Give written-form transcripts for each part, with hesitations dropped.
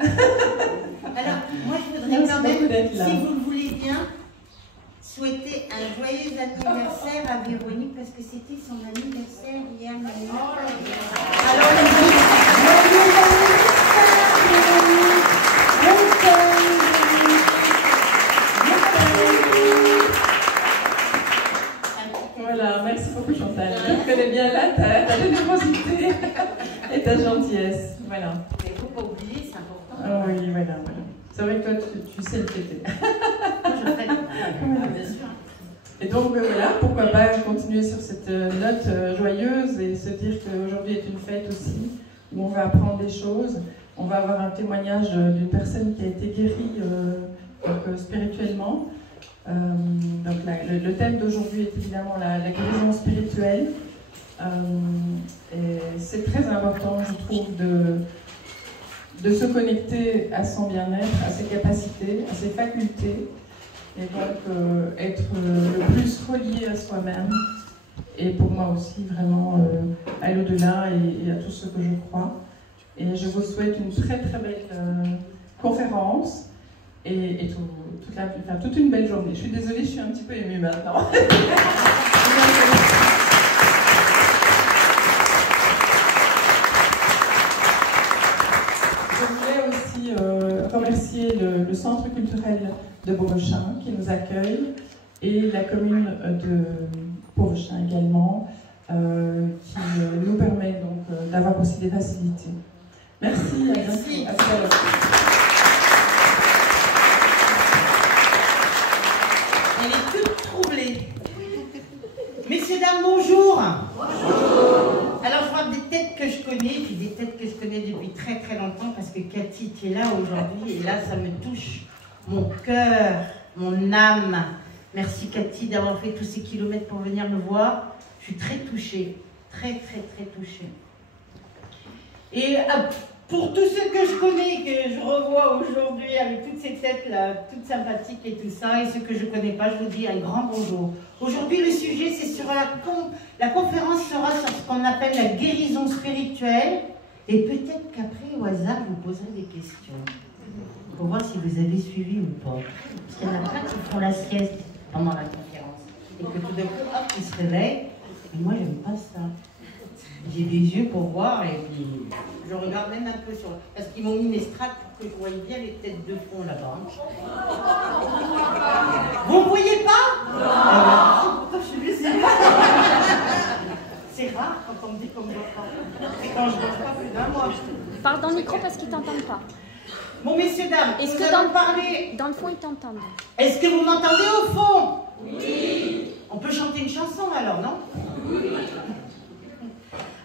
Alors, moi, je voudrais quand même, si vous le voulez bien, souhaiter un joyeux anniversaire à Véronique, parce que c'était son anniversaire hier. Alors, les joyeux anniversaire, Voilà, merci beaucoup Chantal. Je connais bien là ta générosité et ta gentillesse. Voilà. Mais il ne faut pas oublier, c'est important. Ah oui, voilà. C'est vrai que toi, tu sais le fêter. Moi, je le fête, bien sûr. Et donc voilà, pourquoi pas continuer sur cette note joyeuse et se dire qu'aujourd'hui est une fête aussi, où on va apprendre des choses. On va avoir un témoignage d'une personne qui a été guérie spirituellement. Donc le thème d'aujourd'hui est évidemment la guérison spirituelle. Et c'est très important, je trouve, de se connecter à son bien-être, à ses capacités, à ses facultés, et donc être le plus relié à soi-même, et pour moi aussi vraiment à l'au-delà et à tout ce que je crois. Et je vous souhaite une très très belle conférence et toute une belle journée. Je suis désolée, je suis un petit peu émue maintenant. Je voulais aussi remercier le Centre culturel de Beaurechin qui nous accueille et la commune de Beaurechin également qui nous permet donc d'avoir aussi des facilités. Merci. Merci. À tout à l'heure. Elle est toute troublée. Messieurs, dames, bonjour. Bonjour. Alors, je vois des têtes que je connais, puis des têtes que je connais depuis très très longtemps, parce que Cathy, tu es là aujourd'hui, et là, ça me touche mon cœur, mon âme. Merci Cathy d'avoir fait tous ces kilomètres pour venir me voir. Je suis très touchée, très très très touchée. Et pour tous ceux que je connais, que je revois aujourd'hui avec toutes ces têtes-là, toutes sympathiques et tout ça, et ceux que je ne connais pas, je vous dis un grand bonjour. Aujourd'hui, le sujet, c'est sur la conférence sera sur ce qu'on appelle la guérison spirituelle, et peut-être qu'après, au hasard, je vous poserai des questions, pour voir si vous avez suivi ou pas. Parce qu'il y en a plein qui font la sieste pendant la conférence, et que tout d'un coup, hop, ils se réveillent, et moi, j'aime pas ça. J'ai des yeux pour voir et puis je regarde même un peu sur... Parce qu'ils m'ont mis une estrade pour que je voie bien les têtes de fond là-bas. Vous ne voyez pas? Non. Pourtant, je suis lucide. C'est rare quand on me dit qu'on ne voit pas. Et quand je ne vois pas plus d'un mois. Parle dans le micro parce qu'ils ne t'entendent pas. Bon, messieurs, dames, est-ce que dans le fond, ils t'entendent? Est-ce que vous m'entendez au fond? Oui. On peut chanter une chanson alors, non? Oui.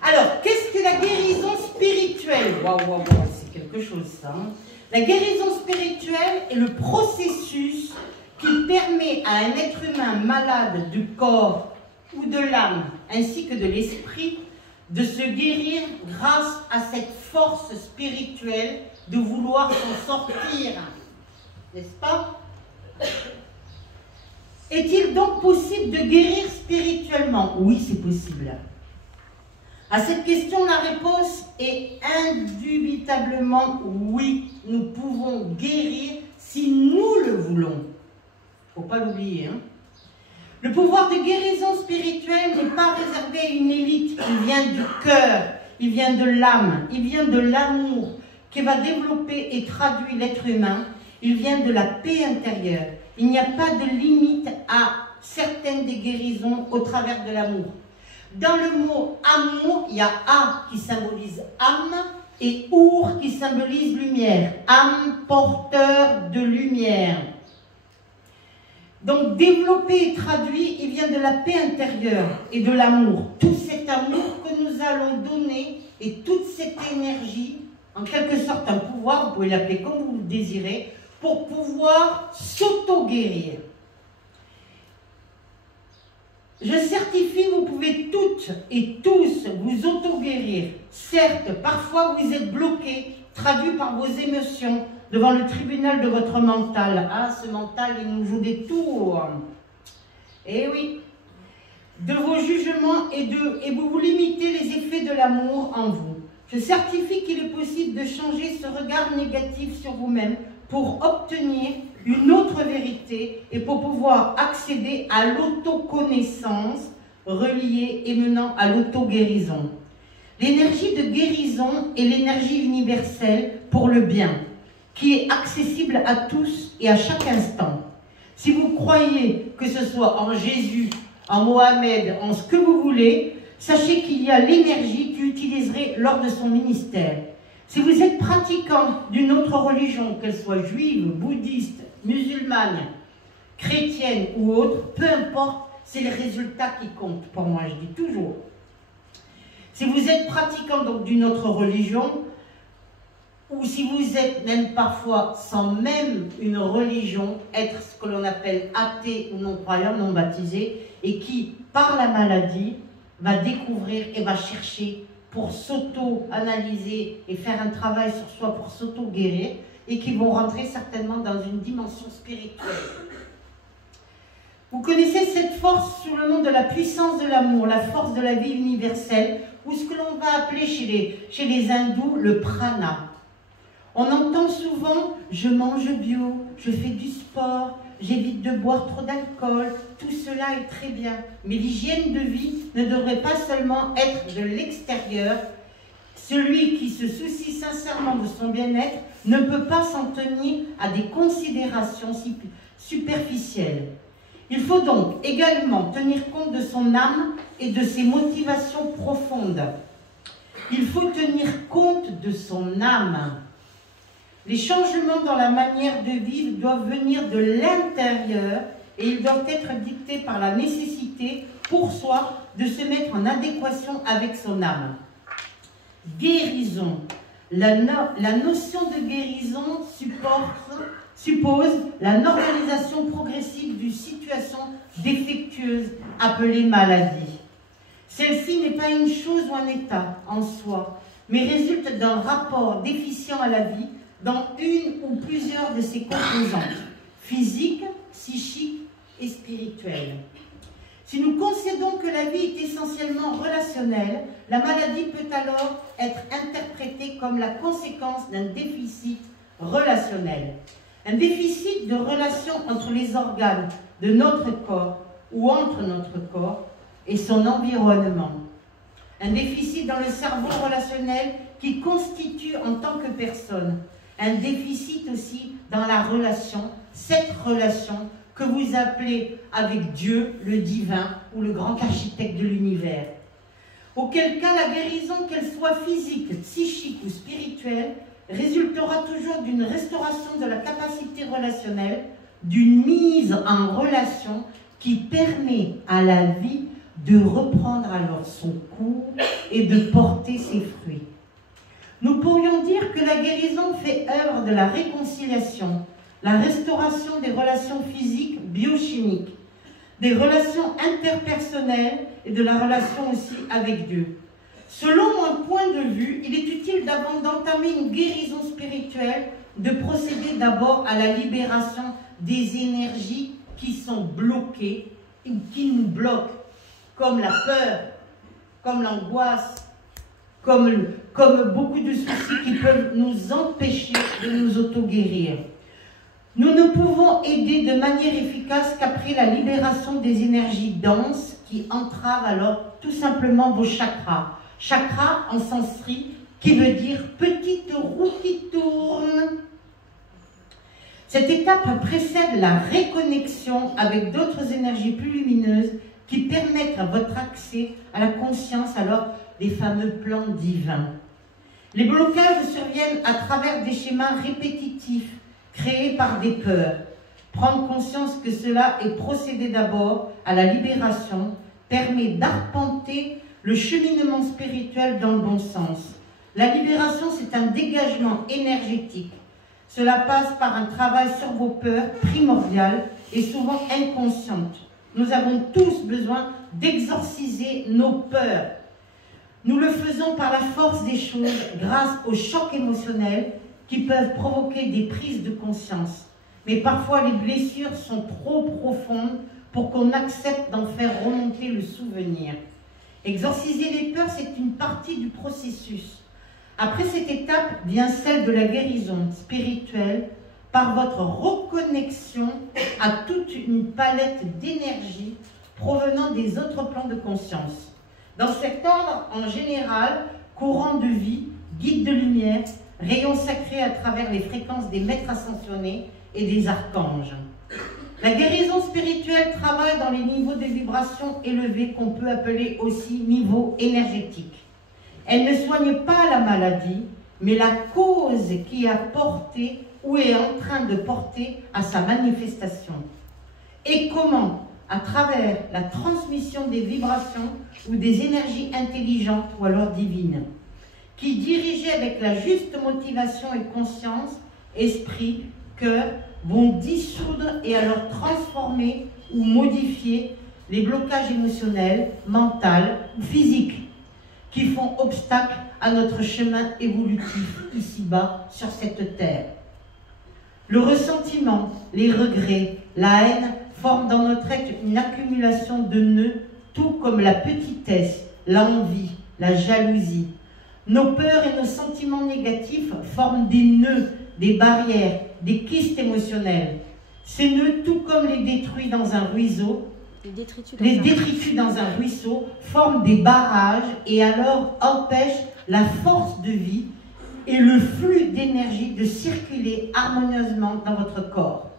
Alors, qu'est-ce que la guérison spirituelle? Waouh, c'est quelque chose ça. Hein. La guérison spirituelle est le processus qui permet à un être humain malade du corps ou de l'âme, ainsi que de l'esprit, de se guérir grâce à cette force spirituelle de vouloir s'en sortir. N'est-ce pas? Est-il donc possible de guérir spirituellement? Oui, c'est possible. À cette question, la réponse est indubitablement oui. Nous pouvons guérir si nous le voulons. Il ne faut pas l'oublier. Hein. Le pouvoir de guérison spirituelle n'est pas réservé à une élite. Il vient du cœur, il vient de l'âme, il vient de l'amour qui va développer et traduire l'être humain. Il vient de la paix intérieure. Il n'y a pas de limite à certaines des guérisons au travers de l'amour. Dans le mot amour, il y a A qui symbolise âme et our qui symbolise lumière. Âme, porteur de lumière. Donc développé et traduit, il vient de la paix intérieure et de l'amour. Tout cet amour que nous allons donner et toute cette énergie, en quelque sorte un pouvoir, vous pouvez l'appeler comme vous le désirez, pour pouvoir s'auto-guérir. Je certifie, vous pouvez toutes et tous vous auto-guérir. Certes, parfois vous êtes bloqués, traduits par vos émotions, devant le tribunal de votre mental. Ah, ce mental, il nous joue des tours. Eh oui. De vos jugements et vous vous limitez les effets de l'amour en vous. Je certifie qu'il est possible de changer ce regard négatif sur vous-même pour obtenir une autre vérité et pour pouvoir accéder à l'autoconnaissance reliée et menant à l'auto-guérison. L'énergie de guérison est l'énergie universelle pour le bien, qui est accessible à tous et à chaque instant. Si vous croyez que ce soit en Jésus, en Mohamed, en ce que vous voulez, sachez qu'il y a l'énergie qu'il utiliserait lors de son ministère. Si vous êtes pratiquant d'une autre religion, qu'elle soit juive, bouddhiste, musulmane, chrétienne ou autre, peu importe, c'est les résultats qui comptent pour moi, je dis toujours. Si vous êtes pratiquant donc d'une autre religion, ou si vous êtes même parfois sans même une religion, être ce que l'on appelle athée ou non-croyant, non-baptisé, et qui, par la maladie, va découvrir et va chercher pour s'auto-analyser et faire un travail sur soi pour s'auto-guérir, et qui vont rentrer certainement dans une dimension spirituelle. Vous connaissez cette force sous le nom de la puissance de l'amour, la force de la vie universelle, ou ce que l'on va appeler chez les hindous le prana. On entend souvent « je mange bio, je fais du sport, j'évite de boire trop d'alcool », tout cela est très bien. Mais l'hygiène de vie ne devrait pas seulement être de l'extérieur. Celui qui se soucie sincèrement de son bien-être ne peut pas s'en tenir à des considérations superficielles. Il faut donc également tenir compte de son âme et de ses motivations profondes. Il faut tenir compte de son âme. Les changements dans la manière de vivre doivent venir de l'intérieur et ils doivent être dictés par la nécessité pour soi de se mettre en adéquation avec son âme. Guérison. La notion de guérison suppose la normalisation progressive d'une situation défectueuse appelée maladie. Celle-ci n'est pas une chose ou un état en soi, mais résulte d'un rapport déficient à la vie dans une ou plusieurs de ses composantes, physiques, psychiques et spirituelles. Si nous concédons que la vie est essentiellement relationnelle, la maladie peut alors être interprétée comme la conséquence d'un déficit relationnel. Un déficit de relation entre les organes de notre corps ou entre notre corps et son environnement. Un déficit dans le cerveau relationnel qui constitue en tant que personne. Un déficit aussi dans la relation, cette relation que vous appelez avec Dieu, le divin ou le grand architecte de l'univers. Auquel cas la guérison, qu'elle soit physique, psychique ou spirituelle, résultera toujours d'une restauration de la capacité relationnelle, d'une mise en relation qui permet à la vie de reprendre alors son cours et de porter ses fruits. Nous pourrions dire que la guérison fait œuvre de la réconciliation, la restauration des relations physiques, biochimiques, des relations interpersonnelles et de la relation aussi avec Dieu. Selon mon point de vue, il est utile d'avant d'entamer une guérison spirituelle, de procéder d'abord à la libération des énergies qui sont bloquées et qui nous bloquent, comme la peur, comme l'angoisse, comme beaucoup de soucis qui peuvent nous empêcher de nous auto-guérir. Nous ne pouvons aider de manière efficace qu'après la libération des énergies denses qui entravent alors tout simplement vos chakras. Chakra en sanskrit qui veut dire petite roue qui tourne. Cette étape précède la réconnexion avec d'autres énergies plus lumineuses qui permettent à votre accès à la conscience alors des fameux plans divins. Les blocages surviennent à travers des schémas répétitifs créés par des peurs. Prendre conscience que cela est procédé d'abord à la libération permet d'arpenter le cheminement spirituel dans le bon sens. La libération, c'est un dégagement énergétique. Cela passe par un travail sur vos peurs primordiales et souvent inconscientes. Nous avons tous besoin d'exorciser nos peurs. Nous le faisons par la force des choses, grâce aux chocs émotionnels qui peuvent provoquer des prises de conscience. Mais parfois, les blessures sont trop profondes pour qu'on accepte d'en faire remonter le souvenir. Exorciser les peurs, c'est une partie du processus. Après cette étape vient celle de la guérison spirituelle par votre reconnexion à toute une palette d'énergie provenant des autres plans de conscience. Dans cet ordre, en général, courant de vie, guide de lumière, rayon sacré à travers les fréquences des maîtres ascensionnés et des archanges. La guérison spirituelle travaille dans les niveaux de vibration élevés qu'on peut appeler aussi niveaux énergétiques. Elle ne soigne pas la maladie, mais la cause qui a porté ou est en train de porter à sa manifestation. Et comment, à travers la transmission des vibrations ou des énergies intelligentes ou alors divines, qui dirigées avec la juste motivation et conscience, esprit, cœur, vont dissoudre et alors transformer ou modifier les blocages émotionnels, mentaux ou physiques qui font obstacle à notre chemin évolutif ici-bas sur cette terre. Le ressentiment, les regrets, la haine forment dans notre être une accumulation de nœuds, tout comme la petitesse, l'envie, la jalousie. Nos peurs et nos sentiments négatifs forment des nœuds, des barrières, des kystes émotionnels. Ces nœuds, tout comme les détruits dans un ruisseau, les détritus dans un ruisseau forment des barrages et alors empêchent la force de vie et le flux d'énergie de circuler harmonieusement dans votre corps.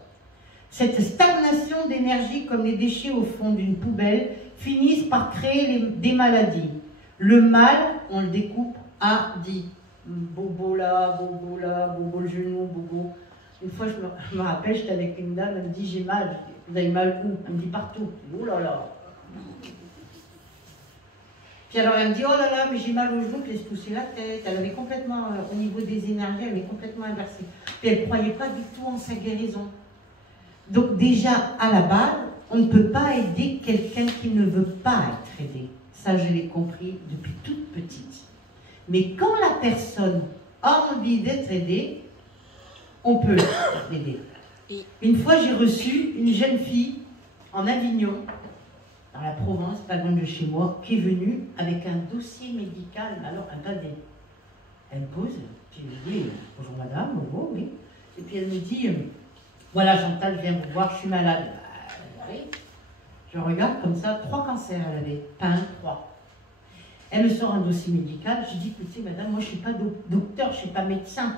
Cette stagnation d'énergie, comme les déchets au fond d'une poubelle, finissent par créer des maladies. Le mal, on le découpe à dit bobo là, bobo le genou, bobo. Une fois, je me rappelle, j'étais avec une dame, elle me dit j'ai mal. Vous avez mal où? Elle me dit partout. Oh là là. Puis alors elle me dit oh là là, mais j'ai mal au genou, puis elle se touchait la tête. Elle avait complètement, au niveau des énergies, elle avait complètement inversé. Puis elle ne croyait pas du tout en sa guérison. Donc déjà, à la base, on ne peut pas aider quelqu'un qui ne veut pas être aidé. Ça, je l'ai compris depuis toute petite. Mais quand la personne a envie d'être aidée, on peut l'aider. Une fois, j'ai reçu une jeune fille en Avignon, dans la Provence, pas loin de chez moi, qui est venue avec un dossier médical. Alors, attendez, elle me pose, puis je lui dis bonjour madame, bonjour, oui. Et puis elle me dit voilà, Chantal, viens vous voir, je suis malade. Oui. Je regarde comme ça, 3 cancers elle avait, pas 1, 3. Elle me sort un dossier médical, je dis écoutez madame, moi je ne suis pas docteur, je ne suis pas médecin.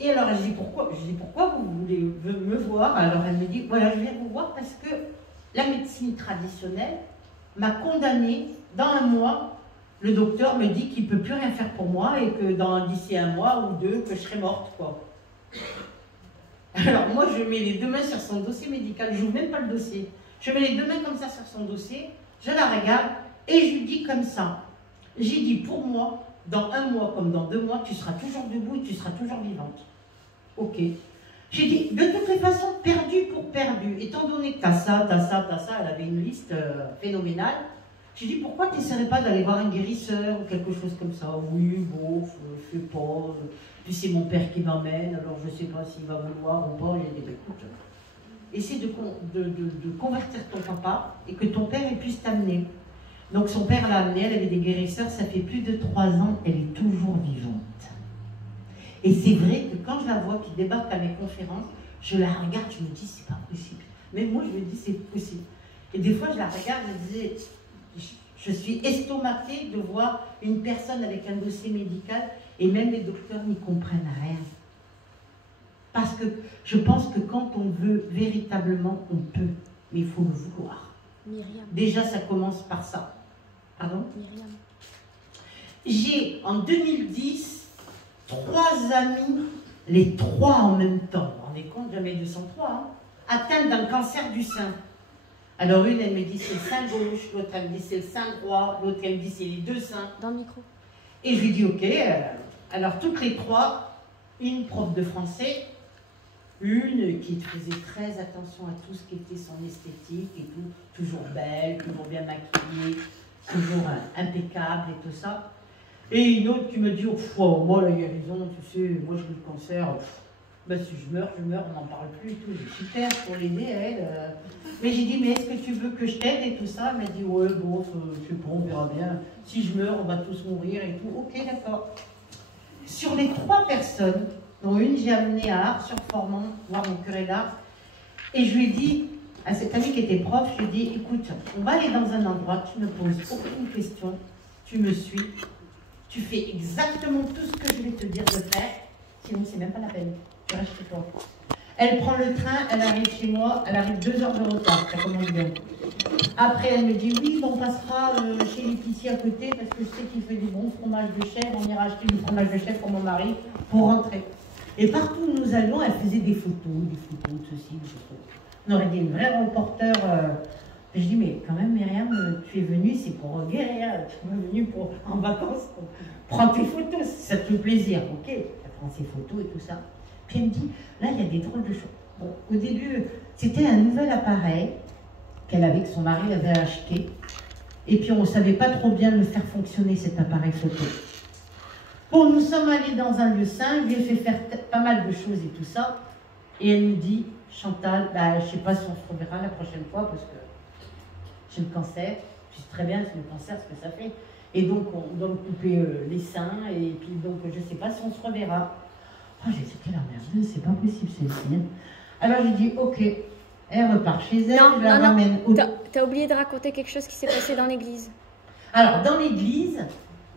Et alors, je dis pourquoi vous voulez me voir? Alors elle me dit, voilà, je viens vous voir parce que la médecine traditionnelle m'a condamnée dans 1 mois. Le docteur me dit qu'il ne peut plus rien faire pour moi et que d'ici 1 mois ou 2, que je serai morte, quoi. Alors moi, je mets les 2 mains sur son dossier médical, je n'ouvre même pas le dossier. Je mets les 2 mains comme ça sur son dossier, je la regarde et je lui dis comme ça. J'ai dit, pour moi, dans 1 mois comme dans 2 mois, tu seras toujours debout et tu seras toujours vivante. Ok. J'ai dit, de toutes les façons, perdu pour perdu. Étant donné que t'as ça, elle avait une liste phénoménale. J'ai dit, pourquoi tu n'essaierais pas d'aller voir un guérisseur ou quelque chose comme ça? Oui, bon, je sais pas. Puis c'est mon père qui m'emmène, alors je ne sais pas s'il va vouloir ou pas. Il a dit, écoute, essaie de convertir ton papa et que ton père puisse t'amener. Donc son père l'a amenée, elle avait des guérisseurs, ça fait plus de 3 ans, elle est toujours vivante. Et c'est vrai que quand je la vois qui débarque à mes conférences, je la regarde, je me dis c'est pas possible. Même moi je me dis c'est possible. Et des fois je la regarde, je disais, je suis estomaquée de voir une personne avec un dossier médical et même les docteurs n'y comprennent rien. Parce que je pense que quand on veut véritablement, on peut, mais il faut le vouloir. Myriam. Déjà ça commence par ça. Pardon? Myriam. J'ai en 2010 3 amis, les 3 en même temps, vous vous rendez compte, jamais 203, hein, atteintes d'un cancer du sein. Alors une, elle me dit c'est le sein gauche, l'autre elle me dit c'est le sein droit, l'autre elle me dit c'est les 2 seins. Dans le micro. Et je lui dis ok, alors toutes les 3, une prof de français, une qui faisait très attention à tout ce qui était son esthétique et tout, toujours belle, toujours bien maquillée, toujours impeccable et tout ça. Et une autre qui me dit, oh, moi la guérison, tu sais, moi j'ai eu le cancer, ben, si je meurs, on n'en parle plus et tout. J'ai super pour l'aider, elle. Mais j'ai dit, mais est-ce que tu veux que je t'aide et tout ça? Elle m'a dit, ouais, bon, je sais pas, on verra bien. Si je meurs, on va tous mourir et tout. Ok, d'accord. sur les 3 personnes, dont une j'ai amenée à Ars-sur-Formant, voir mon curé d'Ars, et je lui ai dit, à cette amie qui était prof, je lui ai dit, écoute, on va aller dans un endroit, tu ne poses aucune question, tu me suis, tu fais exactement tout ce que je vais te dire de faire, sinon c'est même pas la peine, tu restes chez toi. Elle prend le train, elle arrive chez moi, elle arrive 2 heures de retard, ça commence bien. Après, elle me dit, oui, on passera chez l'épicier à côté, parce que je sais qu'il fait du bon fromage de chèvre, on ira acheter du fromage de chèvre pour mon mari, pour rentrer. Et partout où nous allions, elle faisait des photos de ceci, de cela. On aurait dit une vraie reporter. Je dis, mais quand même, Myriam, tu es venue, c'est pour guérir, tu es venue en vacances, prends tes photos, si ça te fait plaisir. Ok, elle prend ses photos et tout ça. Puis elle me dit, là, il y a des drôles de choses. Bon, au début, c'était un nouvel appareil qu'elle avait, que son mari avait acheté. Et puis, on ne savait pas trop bien le faire fonctionner, cet appareil photo. Bon, nous sommes allés dans un lieu saint, je lui ai fait faire pas mal de choses et tout ça. Et elle me dit, Chantal, bah, je ne sais pas si on se reverra la prochaine fois parce que j'ai le cancer. Je sais très bien c'est le cancer, ce que ça fait. Et donc, on doit me couper les seins. Et puis, donc, je ne sais pas si on se reverra. Oh, j'ai dit, quelle emmerdeuse, c'est pas possible celle-ci. Hein. Alors, j'ai dit, ok. Elle repart chez elle, je la ramène au... T'as oublié de raconter quelque chose qui s'est passé dans l'église. Alors, dans l'église,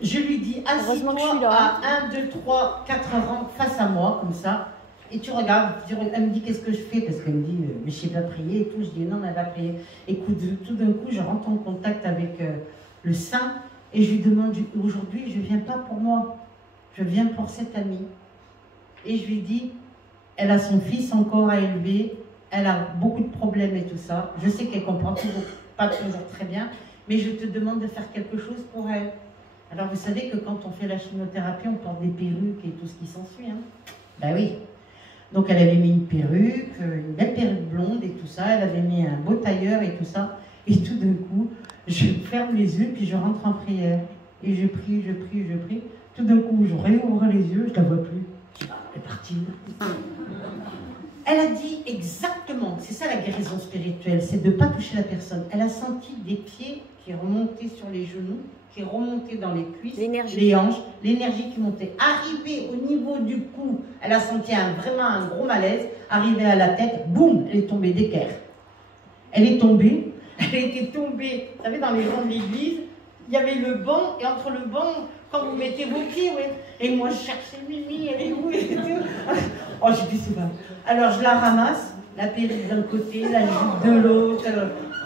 je lui dis, assis-toi à 1, 2, 3, 4 rangs face à moi, comme ça. Et tu regardes, elle me dit qu'est-ce que je fais, parce qu'elle me dit, mais je sais pas prier et tout. Je dis, non, mais elle va prier. Écoute, tout d'un coup, je rentre en contact avec le saint et je lui demande, aujourd'hui, je ne viens pas pour moi, je viens pour cette amie. Et je lui dis, elle a son fils encore à élever, elle a beaucoup de problèmes et tout ça. Je sais qu'elle comprend pas toujours très bien, mais je te demande de faire quelque chose pour elle. Alors, vous savez que quand on fait la chimiothérapie, on porte des perruques et tout ce qui s'ensuit. Hein. Ben oui. Donc, elle avait mis une perruque, une belle perruque blonde et tout ça. Elle avait mis un beau tailleur et tout ça. Et tout d'un coup, je ferme les yeux, puis je rentre en prière. Et je prie, je prie, je prie. Tout d'un coup, je réouvre les yeux, je ne la vois plus. Elle est partie. Elle a dit exactement, c'est ça la guérison spirituelle, c'est de ne pas toucher la personne. Elle a senti des pieds qui remontaient sur les genoux, qui remontaient dans les cuisses, les hanches, l'énergie qui montait. Arrivée au niveau du cou, elle a senti vraiment un gros malaise. Arrivée à la tête, boum, elle est tombée d'équerre. Elle est tombée, elle était tombée, vous savez, dans les rangs de l'église, il y avait le banc, et entre le banc, quand vous mettez vos pieds, ouais. Et moi, je cherchais Mimi, elle est où et tout. Oh, j'ai dit, c'est pas. Alors, je la ramasse, la perruque d'un côté, la jupe de l'autre.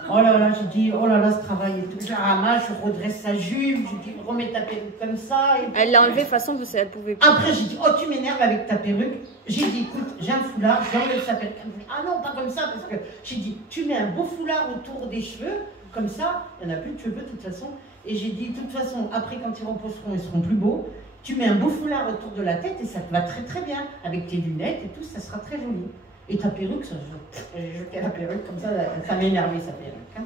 Oh là là, j'ai dit, oh là là, ce travail et tout. Je la ramasse, je redresse sa jupe, je dis, remets ta perruque comme ça. Et elle l'a enlevée de façon parce qu'elle pouvait pas. Après, j'ai dit, oh, tu m'énerves avec ta perruque. J'ai dit, écoute, j'ai un foulard, j'enlève sa perruque. Elle me dit, ah non, pas comme ça, parce que j'ai dit, tu mets un beau foulard autour des cheveux, comme ça, il n'y en a plus de cheveux de toute façon. Et j'ai dit, de toute façon, après, quand ils reposeront, ils seront plus beaux. Tu mets un beau foulard autour de la tête et ça te va très très bien. Avec tes lunettes et tout, ça sera très joli. Et ta perruque, j'ai jeté la perruque comme ça m'a énervé sa perruque. Hein.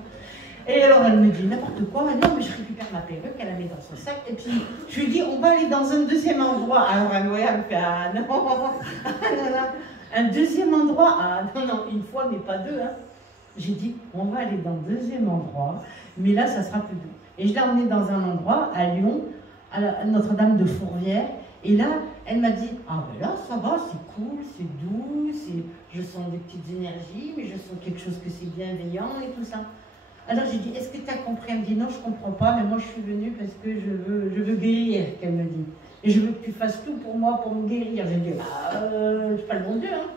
Et alors elle me dit n'importe quoi. Non, mais je récupère ma perruque, elle la met dans son sac. Et puis je lui dis, on va aller dans un deuxième endroit. Alors elle me fait, ah non, un deuxième endroit. Ah non, une fois, mais pas deux. Hein. J'ai dit, on va aller dans un deuxième endroit, mais là, ça sera plus doux. Et je l'ai emmenée dans un endroit, à Lyon, à Notre-Dame de Fourvière. Et là, elle m'a dit, ah ben là, ça va, c'est cool, c'est doux, je sens des petites énergies, mais je sens quelque chose que c'est bienveillant et tout ça. Alors j'ai dit, est-ce que tu as compris? Elle me dit, non, je ne comprends pas, mais moi je suis venue parce que je veux guérir, qu'elle me dit. Et je veux que tu fasses tout pour moi, pour me guérir. J'ai dit, je ne suis pas le bon Dieu, hein.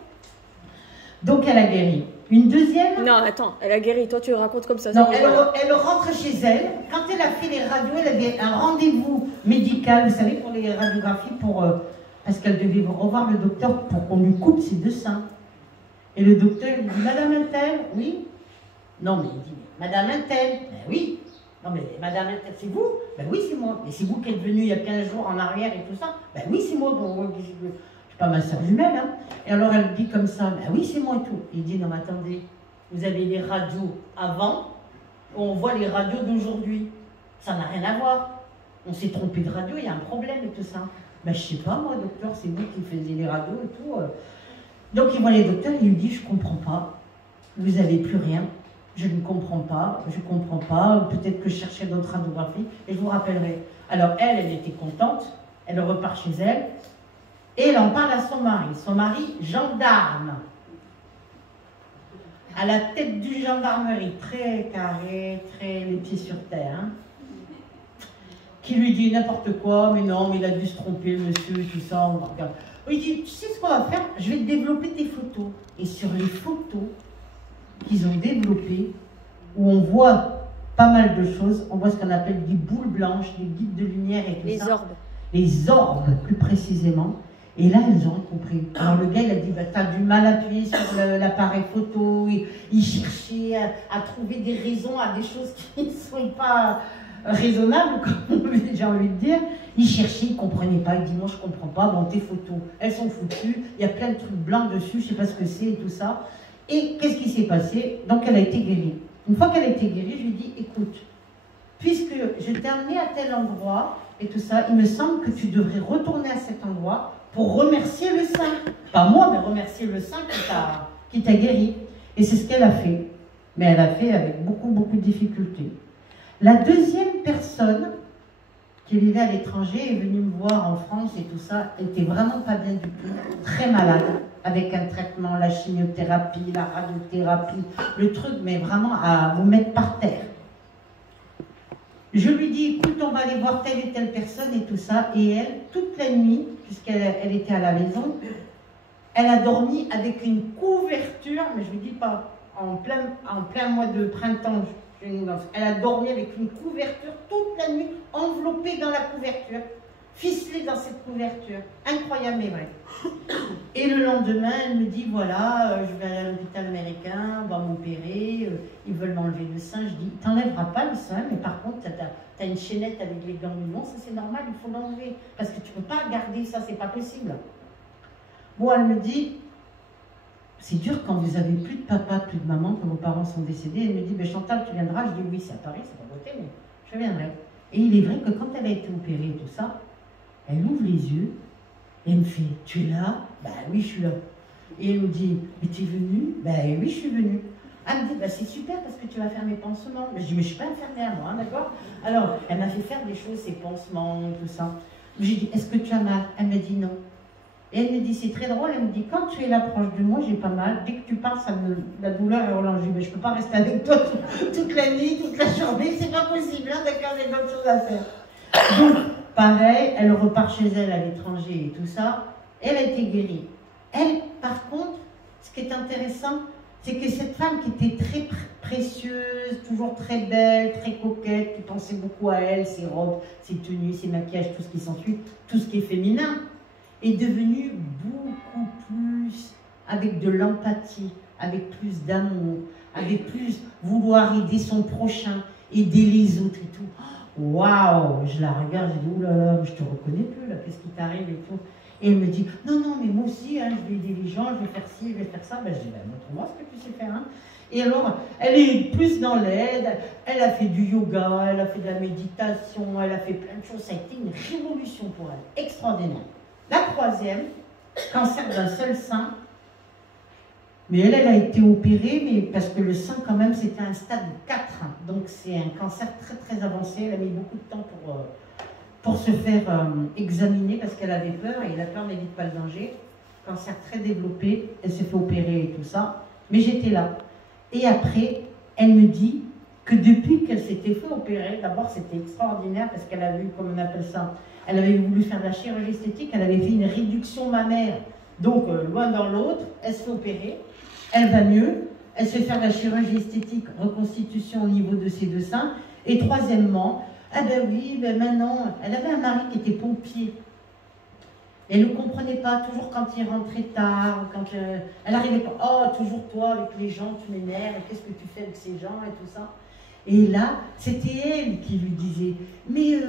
Donc elle a guéri. Une deuxième. Non, attends, elle a guéri. Toi, tu le racontes comme ça. Non, elle rentre chez elle. Quand elle a fait les radios, elle avait un rendez-vous médical, vous savez, pour les radiographies, parce qu'elle devait revoir le docteur pour qu'on lui coupe ses deux seins. Et le docteur lui dit, Madame Intel, oui. Non, mais il dit, Madame Intel, ben oui. Non, mais Madame Intel, c'est vous? Ben oui, c'est moi. Mais c'est vous qui êtes venue il y a 15 jours en arrière et tout ça? Ben oui, c'est moi. Bon, pas ma soeur jumelle, hein. Et alors elle dit comme ça, ben oui, c'est moi et tout. Il dit, non mais attendez, vous avez les radios avant, on voit les radios d'aujourd'hui. Ça n'a rien à voir. On s'est trompé de radio, il y a un problème et tout ça. Ben je sais pas moi, docteur, c'est vous qui faisiez les radios et tout. Donc il voit les docteurs, il lui dit, je comprends pas, vous n'avez plus rien, je ne comprends pas, peut-être que je cherchais d'autres radiographies, et je vous rappellerai. Alors elle était contente, elle repart chez elle, et je lui dis, Et elle en parle à son mari. Son mari, gendarme. À la tête du gendarmerie, très carré, très les pieds sur terre. Hein, qui lui dit n'importe quoi, mais non, mais il a dû se tromper, le monsieur, tout ça. On regarde. Il dit, tu sais ce qu'on va faire? Je vais te développer tes photos. Et sur les photos qu'ils ont développées, où on voit pas mal de choses, on voit ce qu'on appelle des boules blanches, des guides de lumière et tout Les ça. orbes. Les orbes, plus précisément. Et là, ils ont compris. Alors le gars, il a dit, bah, t'as du mal à appuyer sur l'appareil photo. Il cherchait à trouver des raisons à des choses qui ne sont pas raisonnables, comme j'ai envie de dire. Il cherchait, il ne comprenait pas. Il dit, moi, je ne comprends pas. Bon, tes photos, elles sont foutues. Il y a plein de trucs blancs dessus, je ne sais pas ce que c'est et tout ça. Et qu'est-ce qui s'est passé? Donc, elle a été guérie. Une fois qu'elle a été guérie, je lui ai dit, écoute, puisque je t'ai amené à tel endroit et tout ça, il me semble que tu devrais retourner à cet endroit pour remercier le saint. Pas moi, mais remercier le saint qui t'a guéri. Et c'est ce qu'elle a fait. Mais elle a fait avec beaucoup, beaucoup de difficultés. La deuxième personne qui vivait à l'étranger est venue me voir en France et tout ça, était vraiment pas bien du tout, très malade, avec un traitement, la chimiothérapie, la radiothérapie, le truc, mais vraiment à vous mettre par terre. Je lui dis, écoute, on va aller voir telle et telle personne et tout ça. Et elle, toute la nuit, puisqu'elle était à la maison, elle a dormi avec une couverture, mais je ne lui dis pas, en plein mois de printemps, elle a dormi avec une couverture toute la nuit, enveloppée dans la couverture, ficelée dans cette couverture. Incroyable, mais vrai. Et le lendemain, elle me dit, voilà, je vais aller à l'hôpital américain, on va m'opérer, ils veulent m'enlever le sein. Je dis, t'enlèveras pas le sein, mais par contre, t'as une chaînette avec les ganglions, ça c'est normal, il faut l'enlever. Parce que tu ne peux pas garder ça, c'est pas possible. Bon, elle me dit, c'est dur quand vous avez plus de papa, plus de maman, que vos parents sont décédés. Elle me dit, ben Chantal, tu viendras. Je dis, oui, c'est à Paris, c'est pas beauté, mais je viendrai. Et il est vrai que quand elle a été opérée et tout ça, elle ouvre les yeux et elle me fait, tu es là? Ben oui, je suis là. Et elle me dit, mais tu es venue? Ben oui, je suis venue. Elle me dit, ben c'est super parce que tu vas faire mes pansements. Je dis, mais je ne suis pas infirmière, moi, hein, d'accord? Alors, elle m'a fait faire des choses, ses pansements, tout ça. J'ai dit, est-ce que tu as mal? Elle me dit non. Et elle me dit, c'est très drôle, elle me dit, quand tu es là proche de moi, j'ai pas mal. Dès que tu parles, la douleur est relâchée. Mais je ne peux pas rester avec toi toute la nuit, toute la journée, c'est pas possible, hein, d'accord, j'ai d'autres choses à faire. Donc, pareil, elle repart chez elle à l'étranger et tout ça. Elle a été guérie. Elle, par contre, ce qui est intéressant, c'est que cette femme qui était très précieuse, toujours très belle, très coquette, qui pensait beaucoup à elle, ses robes, ses tenues, ses maquillages, tout ce qui s'ensuit, tout ce qui est féminin, est devenue beaucoup plus avec de l'empathie, avec plus d'amour, avec plus vouloir aider son prochain, aider les autres et tout. Waouh! Je la regarde, je dis, oulala, je te reconnais plus, là, qu'est-ce qui t'arrive et tout. Et elle me dit, non, non, mais moi aussi, hein, je vais aider les gens, je vais faire ci, je vais faire ça. Ben, je dis, ben, montre-moi ce que tu sais faire. Hein. Et alors, elle est plus dans l'aide, elle a fait du yoga, elle a fait de la méditation, elle a fait plein de choses. Ça a été une révolution pour elle, extraordinaire. La troisième, cancer d'un seul sein. Mais elle a été opérée, mais parce que le sein, quand même, c'était un stade 4. Donc, c'est un cancer très, très avancé. Elle a mis beaucoup de temps pour se faire examiner parce qu'elle avait peur. Et la peur n'évite pas le danger. Cancer très développé. Elle s'est fait opérer et tout ça. Mais j'étais là. Et après, elle me dit que depuis qu'elle s'était fait opérer, d'abord, c'était extraordinaire parce qu'elle avait eu, comme on appelle ça, elle avait voulu faire de la chirurgie esthétique. Elle avait fait une réduction mammaire. Donc, loin dans l'autre, elle se fait opérer. Elle va mieux, elle se fait faire la chirurgie esthétique, reconstitution au niveau de ses deux seins. Et troisièmement, ah ben oui, ben maintenant, elle avait un mari qui était pompier. Elle ne comprenait pas, toujours quand il rentrait tard, quand elle n'arrivait pas. Oh, toujours toi avec les gens, tu m'énerves, qu'est-ce que tu fais avec ces gens et tout ça. Et là, c'était elle qui lui disait, mais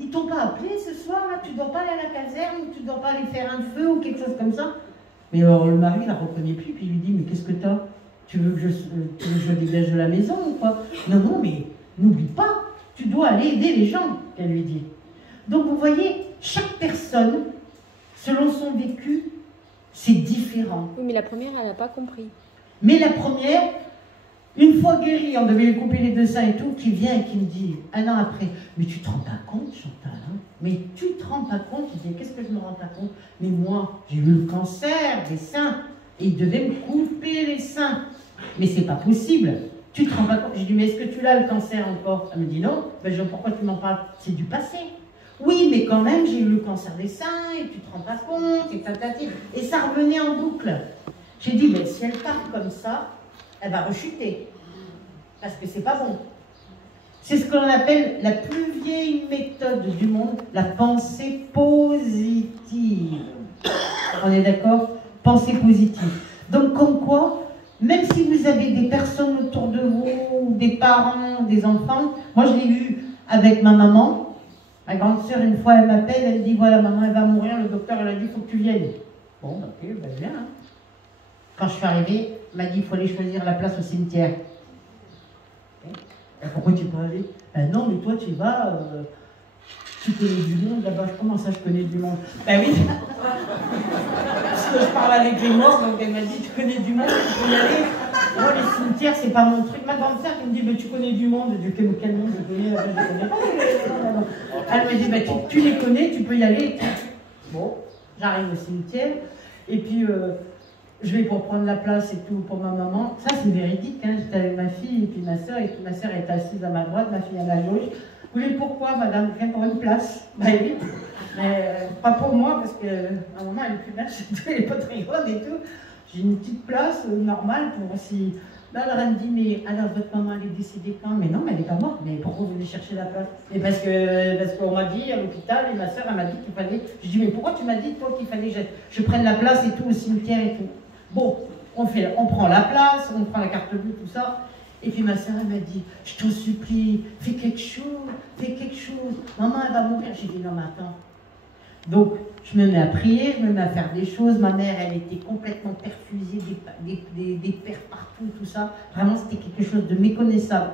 ils t'ont pas appelé ce soir, là, tu ne dois pas aller à la caserne, tu ne dois pas aller faire un feu ou quelque chose comme ça. Mais alors le mari ne la reconnaît plus, puis il lui dit, mais qu'est-ce que t'as? Tu veux que je dégage de la maison ou quoi? Non, non, mais n'oublie pas, tu dois aller aider les gens, qu'elle lui dit. Donc vous voyez, chaque personne, selon son vécu, c'est différent. Oui, mais la première, elle n'a pas compris. Mais la première, Une fois guéri, on devait lui couper les 2 seins et tout, qui vient et qui me dit, 1 an après, mais tu te rends pas compte, Chantal, hein? Mais tu te rends pas compte? Je dis, qu'est-ce que je me rends pas compte? Mais moi, j'ai eu le cancer des seins, et il devait me couper les seins. Mais c'est pas possible. Tu te rends pas compte? J'ai dit, mais est-ce que tu l'as le cancer encore? Elle me dit, non. Ben, je dis, pourquoi tu m'en parles? C'est du passé. Oui, mais quand même, j'ai eu le cancer des seins, et tu te rends pas compte, et tatati. Et ça revenait en boucle. J'ai dit, mais si elle part comme ça, elle va rechuter. Parce que c'est pas bon. C'est ce que l'on appelle la plus vieille méthode du monde, la pensée positive. On est d'accord? Pensée positive. Donc, comme quoi, même si vous avez des personnes autour de vous, des parents, des enfants, moi je l'ai eu avec ma maman. Ma grande sœur, une fois, elle m'appelle, elle me dit, voilà, maman, elle va mourir, le docteur, elle a dit, il faut que tu viennes. Bon, ok, ben viens. Hein. Quand je suis arrivée, elle m'a dit, il faut aller choisir la place au cimetière. Okay. Pourquoi tu peux aller? Ben non, mais toi, tu vas, tu connais du monde là-bas. Comment ça, je connais du monde? Ben oui. Parce que je parle avec les morts, donc elle m'a dit, tu connais du monde, tu peux y aller. Moi, les cimetières, c'est pas mon truc. Ma grande sœur qui me dit, mais tu connais du monde. Je dis, quel monde je connais? Là-bas, je connais pas. Elle me dit, bah, tu les connais, tu peux y aller. Bon, j'arrive au cimetière, et puis je vais pour prendre la place et tout pour ma maman. Ça, c'est véridique, hein. J'étais avec ma fille et puis ma sœur, et puis ma sœur est assise à ma droite, ma fille à ma gauche. Vous voulez pourquoi, madame? Rien pour une place? Bah oui, mais pas pour moi, parce que ma maman, elle est plus belle, elle est pas très grande et tout. J'ai une petite place normale pour si... Là, alors elle me dit, mais alors votre maman, elle est décédée quand? Mais non, mais elle n'est pas morte. Mais pourquoi vous voulez chercher la place? Et parce qu'on m'a dit à l'hôpital, et ma soeur, elle m'a dit qu'il fallait... Je dis, mais pourquoi tu m'as dit, toi, qu'il fallait que je prenne la place et tout, au cimetière et tout? Bon, on prend la place, on prend la carte bleue, tout ça. Et puis ma soeur, elle m'a dit, je t'en supplie, fais quelque chose, fais quelque chose. Maman, elle va mourir. J'ai dit, non, mais attends. Donc, je me mets à prier, je me mets à faire des choses. Ma mère, elle était complètement perfusée, des pères partout, tout ça. Vraiment, c'était quelque chose de méconnaissable.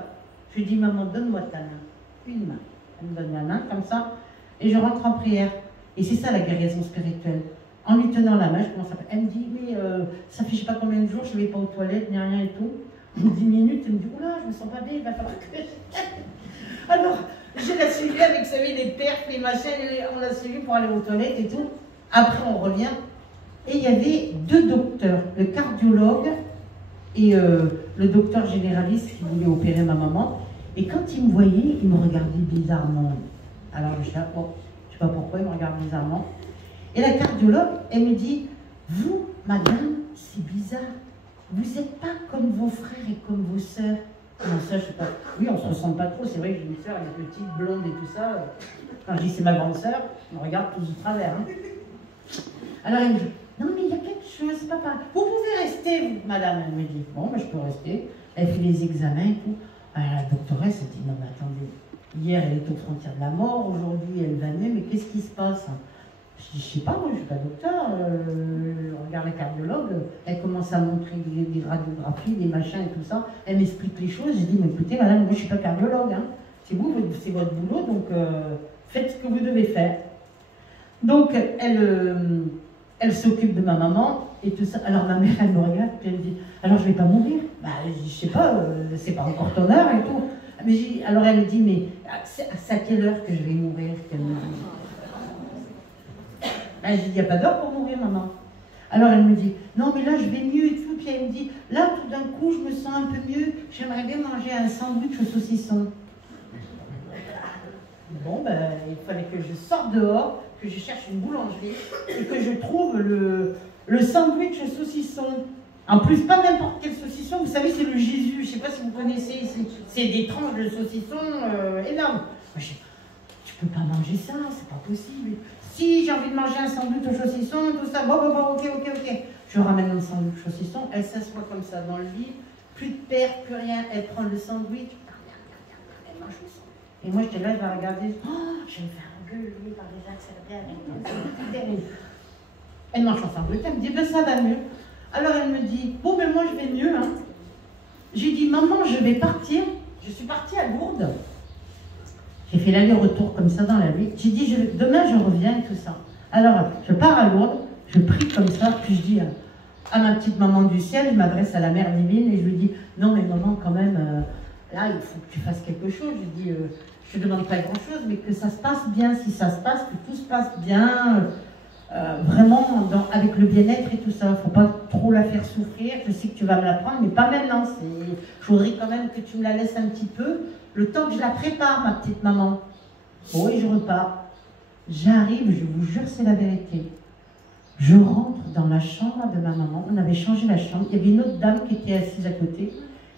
Je lui dis, maman, donne-moi ta main. Une main. Elle me donne la main, comme ça. Et je rentre en prière. Et c'est ça, la guérison spirituelle. En lui tenant la main, je commence à... Elle me dit, mais ça fait je sais pas combien de jours, je ne vais pas aux toilettes, ni rien et tout. 10 minutes, elle me dit, oula, je me sens pas bien, il va falloir que je... Alors... Je l'ai suivi avec, vous savez, les perfs, les machins, on l'a suivi pour aller aux toilettes et tout. Après, on revient. Et il y avait 2 docteurs, le cardiologue et le docteur généraliste qui voulait opérer ma maman. Et quand il me voyait, il me regardait bizarrement. Alors, je sais pas pourquoi, il me regarde bizarrement. Et la cardiologue, elle me dit, vous, madame, c'est bizarre. Vous n'êtes pas comme vos frères et comme vos sœurs. Non, ça, je sais pas. Oui, on se ressemble pas trop. C'est vrai que j'ai une sœur, elle est petite, blonde et tout ça. Quand je dis c'est ma grande sœur, on me regarde tous du travers. Hein. Alors elle me dit, non mais il y a quelque chose, papa. Vous pouvez rester, vous, madame. Elle me dit, bon, ben, je peux rester. Elle fait les examens et tout. Alors, la doctoresse, elle dit, non mais attendez, hier elle est aux frontières de la mort, aujourd'hui elle va mieux, mais qu'est-ce qui se passe? Je dis, je sais pas, moi je suis pas docteur, regarde la cardiologue, elle commence à montrer des radiographies, des machins et tout ça, elle m'explique les choses, je dis, mais écoutez madame, moi je suis pas cardiologue, hein. C'est vous, c'est votre boulot, donc faites ce que vous devez faire. Donc elle s'occupe de ma maman et tout ça, alors ma mère elle me regarde, puis elle me dit, alors je vais pas mourir? Bah je sais pas, c'est pas encore ton heure et tout. Mais alors elle me dit, mais c'est à quelle heure que je vais mourir? Qu'elle me dit. J'ai dit, il n'y a pas d'heure pour mourir, maman. Alors elle me dit, non mais là je vais mieux et tout. Puis elle me dit, là tout d'un coup je me sens un peu mieux, j'aimerais bien manger un sandwich au saucisson. Bon, ben il fallait que je sorte dehors, que je cherche une boulangerie et que je trouve le sandwich au saucisson. En plus, pas n'importe quel saucisson, vous savez, c'est le Jésus, je ne sais pas si vous connaissez ici. C'est des tranches de saucisson énormes. Moi, tu peux pas manger ça, c'est pas possible. Si j'ai envie de manger un sandwich au saucisson, tout ça, bon, ok. Je ramène le sandwich au saucisson, elle s'assoit comme ça dans le lit, plus de père, plus rien, elle prend le sandwich, elle mange le sandwich. Et moi j'étais là, je la regardais, oh, je vais me faire engueuler par les accélérés. Elle mange son sandwich, elle me dit, ben ça va mieux. Alors elle me dit, bon ben moi je vais mieux, hein. J'ai dit, maman, je vais partir, je suis partie à Lourdes. J'ai fait l'aller-retour comme ça dans la nuit. J'ai dit, demain je reviens et tout ça. Alors, je pars à Lourdes, je prie comme ça, puis je dis, à ma petite maman du ciel, je m'adresse à la mère divine et je lui dis, non mais maman quand même, là il faut que tu fasses quelque chose. Je dis, je te demande pas grand chose, mais que ça se passe bien, si ça se passe, que tout se passe bien, vraiment avec le bien-être et tout ça. Faut pas trop la faire souffrir, je sais que tu vas me la prendre, mais pas maintenant. Je voudrais quand même que tu me la laisses un petit peu, le temps que je la prépare, ma petite maman. Bon, et je repars. J'arrive, je vous jure, c'est la vérité. Je rentre dans la chambre de ma maman, on avait changé la chambre, il y avait une autre dame qui était assise à côté,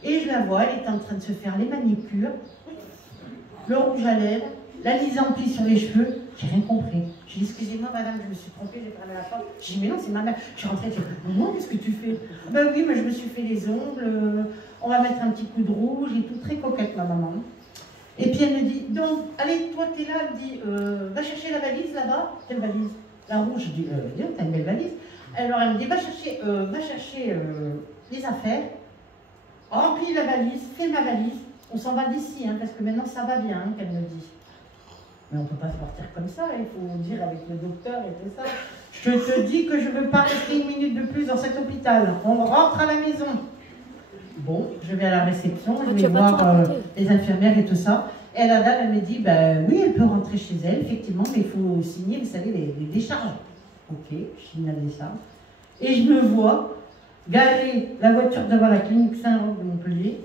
et je la vois, elle était en train de se faire les manicures, le rouge à lèvres, la lisse en plis sur les cheveux, j'ai rien compris. J'ai dit, excusez-moi madame, je me suis trompée, j'ai fermé la porte. J'ai dit, mais non, c'est ma mère. Je suis rentrée, je dis, maman, qu'est-ce que tu fais? Ben oui, mais je me suis fait les ongles, on va mettre un petit coup de rouge, et tout, très coquette ma maman. Et puis elle me dit, donc, allez, toi t'es là, elle me dit, va chercher la valise là-bas. Quelle valise? La rouge. Je dis, t'as une belle valise. Alors elle me dit, va chercher les affaires, remplis la valise, fais ma valise, on s'en va d'ici, hein, parce que maintenant ça va bien, hein, qu'elle me dit. Mais on ne peut pas sortir comme ça, il faut dire avec le docteur et tout ça. Je te dis que je ne veux pas rester une minute de plus dans cet hôpital. On rentre à la maison. Bon, je vais à la réception, je vais voir les infirmières et tout ça. Et la dame, elle me dit, ben oui, elle peut rentrer chez elle, effectivement, mais il faut signer, vous savez, les décharges. Ok, je signe la décharge. Et je me vois garer la voiture devant la clinique Saint-Roch de Montpellier,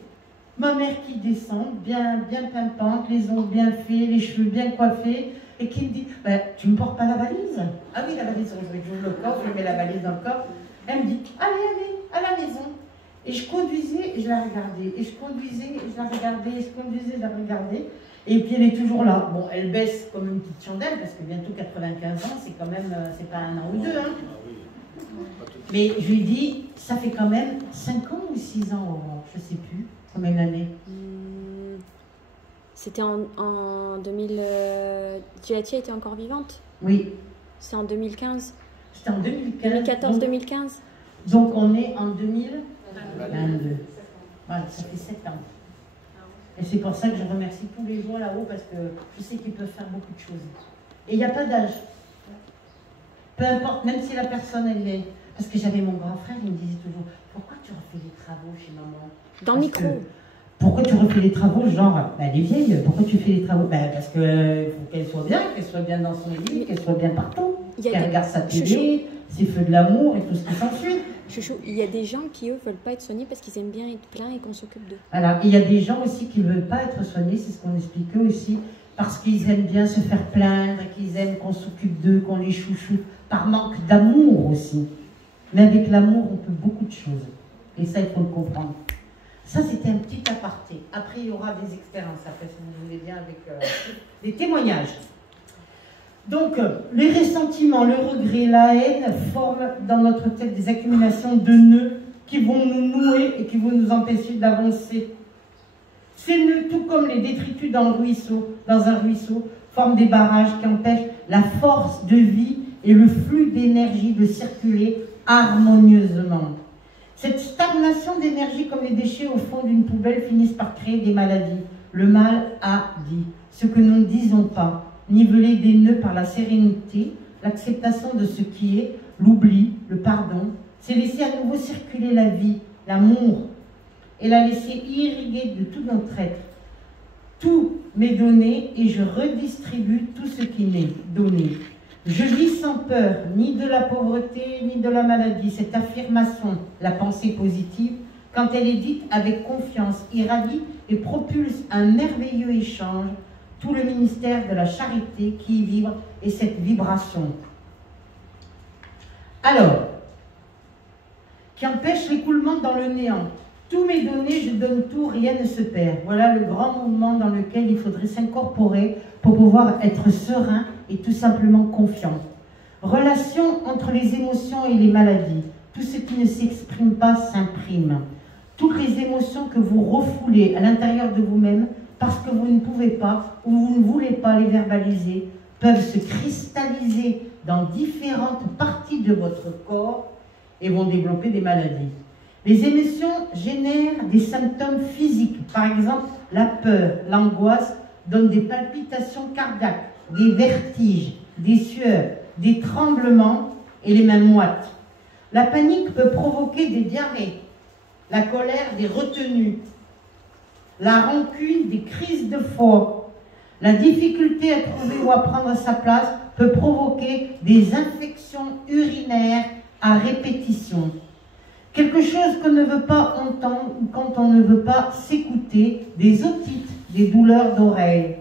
ma mère qui descend, bien pimpante, les ongles bien faits, les cheveux bien coiffés, et qui me dit, ben, tu ne me portes pas la valise? Ah oui, la valise, j'ouvre le coffre, je mets la valise dans le coffre. Elle me dit, allez, à la maison. Et je conduisais et je la regardais. Et je conduisais et je la regardais. Et je conduisais et je la regardais. Et puis elle est toujours là. Bon, elle baisse comme une petite chandelle parce que bientôt 95 ans, c'est quand même, c'est pas un an ou deux. Hein. Mais je lui dis, ça fait quand même 5 ans ou 6 ans, je sais plus, combien d'années. C'était en 2000. Giatti était encore vivante? Oui. C'est en 2015? C'était en 2015. 2014-2015. Donc on est en 2022. Voilà, ça fait 7 ans. Et c'est pour ça que je remercie tous les jours là-haut parce que je sais qu'ils peuvent faire beaucoup de choses. Et il n'y a pas d'âge. Peu importe, même si la personne elle est. Parce que j'avais mon grand frère, il me disait toujours, pourquoi tu refais les travaux chez maman? Dans le micro. Pourquoi tu refais les travaux? Genre, ben, elle est vieille, pourquoi tu fais les travaux? Ben, parce qu'il faut qu'elle soit bien dans son lit, qu'elle soit bien partout. Qu'elle regarde sa télé, ses feux de l'amour et tout ce qui s'ensuit. Chouchou, il y a des gens qui, eux, veulent pas être soignés parce qu'ils aiment bien être pleins et qu'on s'occupe d'eux. Alors, il y a des gens aussi qui ne veulent pas être soignés, c'est ce qu'on expliquait aussi, parce qu'ils aiment bien se faire plaindre, qu'ils aiment qu'on s'occupe d'eux, qu'on les chouchoute, par manque d'amour aussi. Mais avec l'amour, on peut beaucoup de choses. Et ça, il faut le comprendre. Ça, c'était un petit aparté. Après, il y aura des expériences, après, si vous voulez bien, avec des témoignages. Donc, les ressentiments, le regret, la haine forment dans notre tête des accumulations de nœuds qui vont nous nouer et qui vont nous empêcher d'avancer. Ces nœuds, tout comme les détritus dans un ruisseau, forment des barrages qui empêchent la force de vie et le flux d'énergie de circuler harmonieusement. Cette stagnation d'énergie comme les déchets au fond d'une poubelle finissent par créer des maladies. Le mal a dit, ce que nous ne disons pas. Niveler des nœuds par la sérénité, l'acceptation de ce qui est, l'oubli, le pardon, c'est laisser à nouveau circuler la vie, l'amour, et la laisser irriguer de tout notre être. Tout m'est donné et je redistribue tout ce qui m'est donné. Je vis sans peur, ni de la pauvreté, ni de la maladie. Cette affirmation, la pensée positive, quand elle est dite avec confiance, irradie et propulse un merveilleux échange, tout le ministère de la charité qui y vibre et cette vibration. Alors, qui empêche l'écoulement dans le néant. Tout m'est donné, je donne tout, rien ne se perd. Voilà le grand mouvement dans lequel il faudrait s'incorporer pour pouvoir être serein et tout simplement confiant. Relation entre les émotions et les maladies. Tout ce qui ne s'exprime pas s'imprime. Toutes les émotions que vous refoulez à l'intérieur de vous-même parce que vous ne pouvez pas ou vous ne voulez pas les verbaliser, peuvent se cristalliser dans différentes parties de votre corps et vont développer des maladies. Les émotions génèrent des symptômes physiques. Par exemple, la peur, l'angoisse donnent des palpitations cardiaques, des vertiges, des sueurs, des tremblements et les mains moites. La panique peut provoquer des diarrhées, la colère des retenues, la rancune des crises de foie. La difficulté à trouver ou à prendre sa place peut provoquer des infections urinaires à répétition. Quelque chose qu'on ne veut pas entendre ou quand on ne veut pas s'écouter, des otites, des douleurs d'oreille.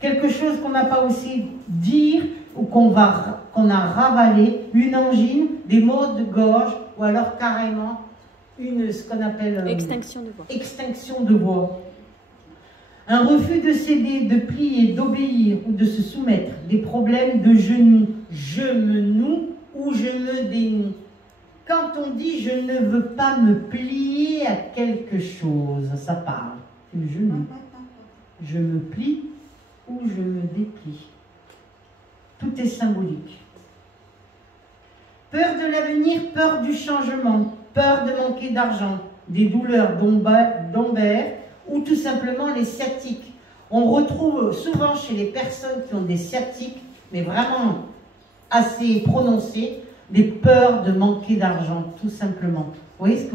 Quelque chose qu'on n'a pas osé dire ou qu'on a ravalé, une angine, des maux de gorge ou alors carrément ce qu'on appelle Extinction de voix. Extinction de voix. Un refus de céder, de plier, d'obéir ou de se soumettre. Des problèmes de genoux. Je me noue ou je me dénoue. Quand on dit je ne veux pas me plier à quelque chose, ça parle. C'est le genou. Je me plie ou je me déplie. Tout est symbolique. Peur de l'avenir, peur du changement, peur de manquer d'argent, des douleurs lombaires ou tout simplement les sciatiques. On retrouve souvent chez les personnes qui ont des sciatiques, mais vraiment assez prononcées, des peurs de manquer d'argent, tout simplement. Vous voyez ce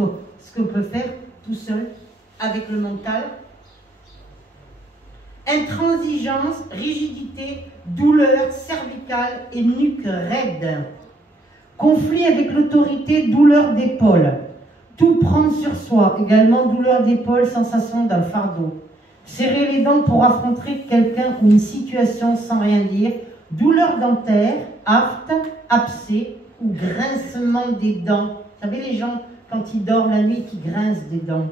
qu'on peut faire tout seul avec le mental? Intransigeance, rigidité, douleur cervicale et nuque raide. Conflit avec l'autorité, douleur d'épaule. Tout prendre sur soi, également douleur d'épaule, sensation d'un fardeau. Serrer les dents pour affronter quelqu'un ou une situation sans rien dire. Douleur dentaire, aphte, abcès ou grincement des dents. Vous savez les gens, quand ils dorment la nuit, qui grincent des dents.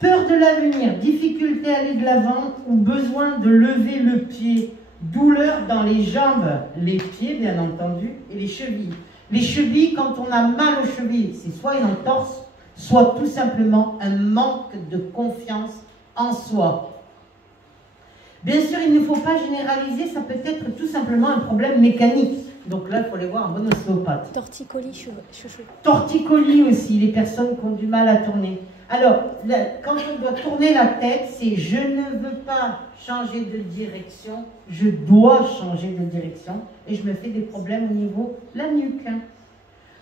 Peur de l'avenir, difficulté à aller de l'avant ou besoin de lever le pied. Douleur dans les jambes, les pieds bien entendu, et les chevilles. Les chevilles, quand on a mal aux chevilles, c'est soit une entorse, soit tout simplement un manque de confiance en soi. Bien sûr, il ne faut pas généraliser, ça peut être tout simplement un problème mécanique. Donc là, il faut aller voir un bon ostéopathe. Torticolis, chouchou. Torticolis aussi, les personnes qui ont du mal à tourner. Alors, quand on doit tourner la tête, c'est je ne veux pas changer de direction, je dois changer de direction et je me fais des problèmes au niveau de la nuque.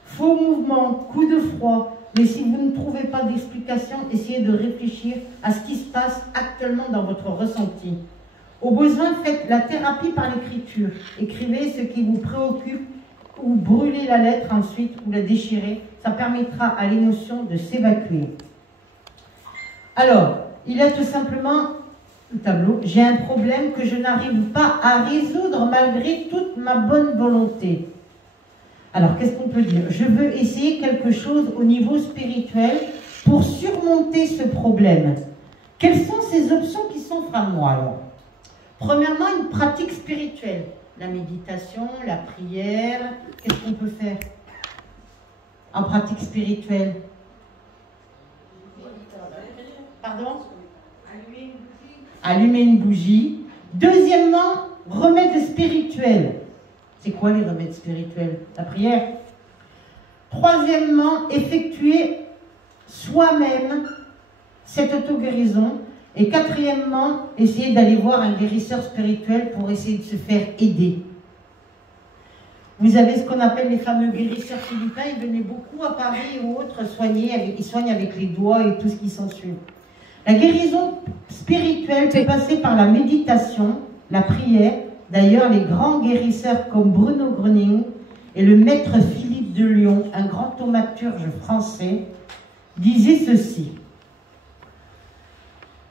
Faux mouvement, coup de froid, mais si vous ne trouvez pas d'explication, essayez de réfléchir à ce qui se passe actuellement dans votre ressenti. Au besoin, faites la thérapie par l'écriture. Écrivez ce qui vous préoccupe ou brûlez la lettre ensuite ou la déchirez. Ça permettra à l'émotion de s'évacuer. Alors, il y a tout simplement le tableau. J'ai un problème que je n'arrive pas à résoudre malgré toute ma bonne volonté. Alors, qu'est-ce qu'on peut dire? Je veux essayer quelque chose au niveau spirituel pour surmonter ce problème. Quelles sont ces options qui s'offrent à moi alors? Premièrement, une pratique spirituelle. La méditation, la prière. Qu'est-ce qu'on peut faire en pratique spirituelle? Pardon? Allumer une bougie. Deuxièmement, remède spirituel. C'est quoi les remèdes spirituels? La prière. Troisièmement, effectuer soi-même cette auto-guérison. Et quatrièmement, essayer d'aller voir un guérisseur spirituel pour essayer de se faire aider. Vous avez ce qu'on appelle les fameux guérisseurs philippins. Ils venaient beaucoup à Paris ou autres soigner. Ils soignent avec les doigts et tout ce qui s'ensuit. La guérison spirituelle peut passer par la méditation, la prière. D'ailleurs, les grands guérisseurs comme Bruno Gröning et le maître Philippe de Lyon, un grand thaumaturge français, disaient ceci.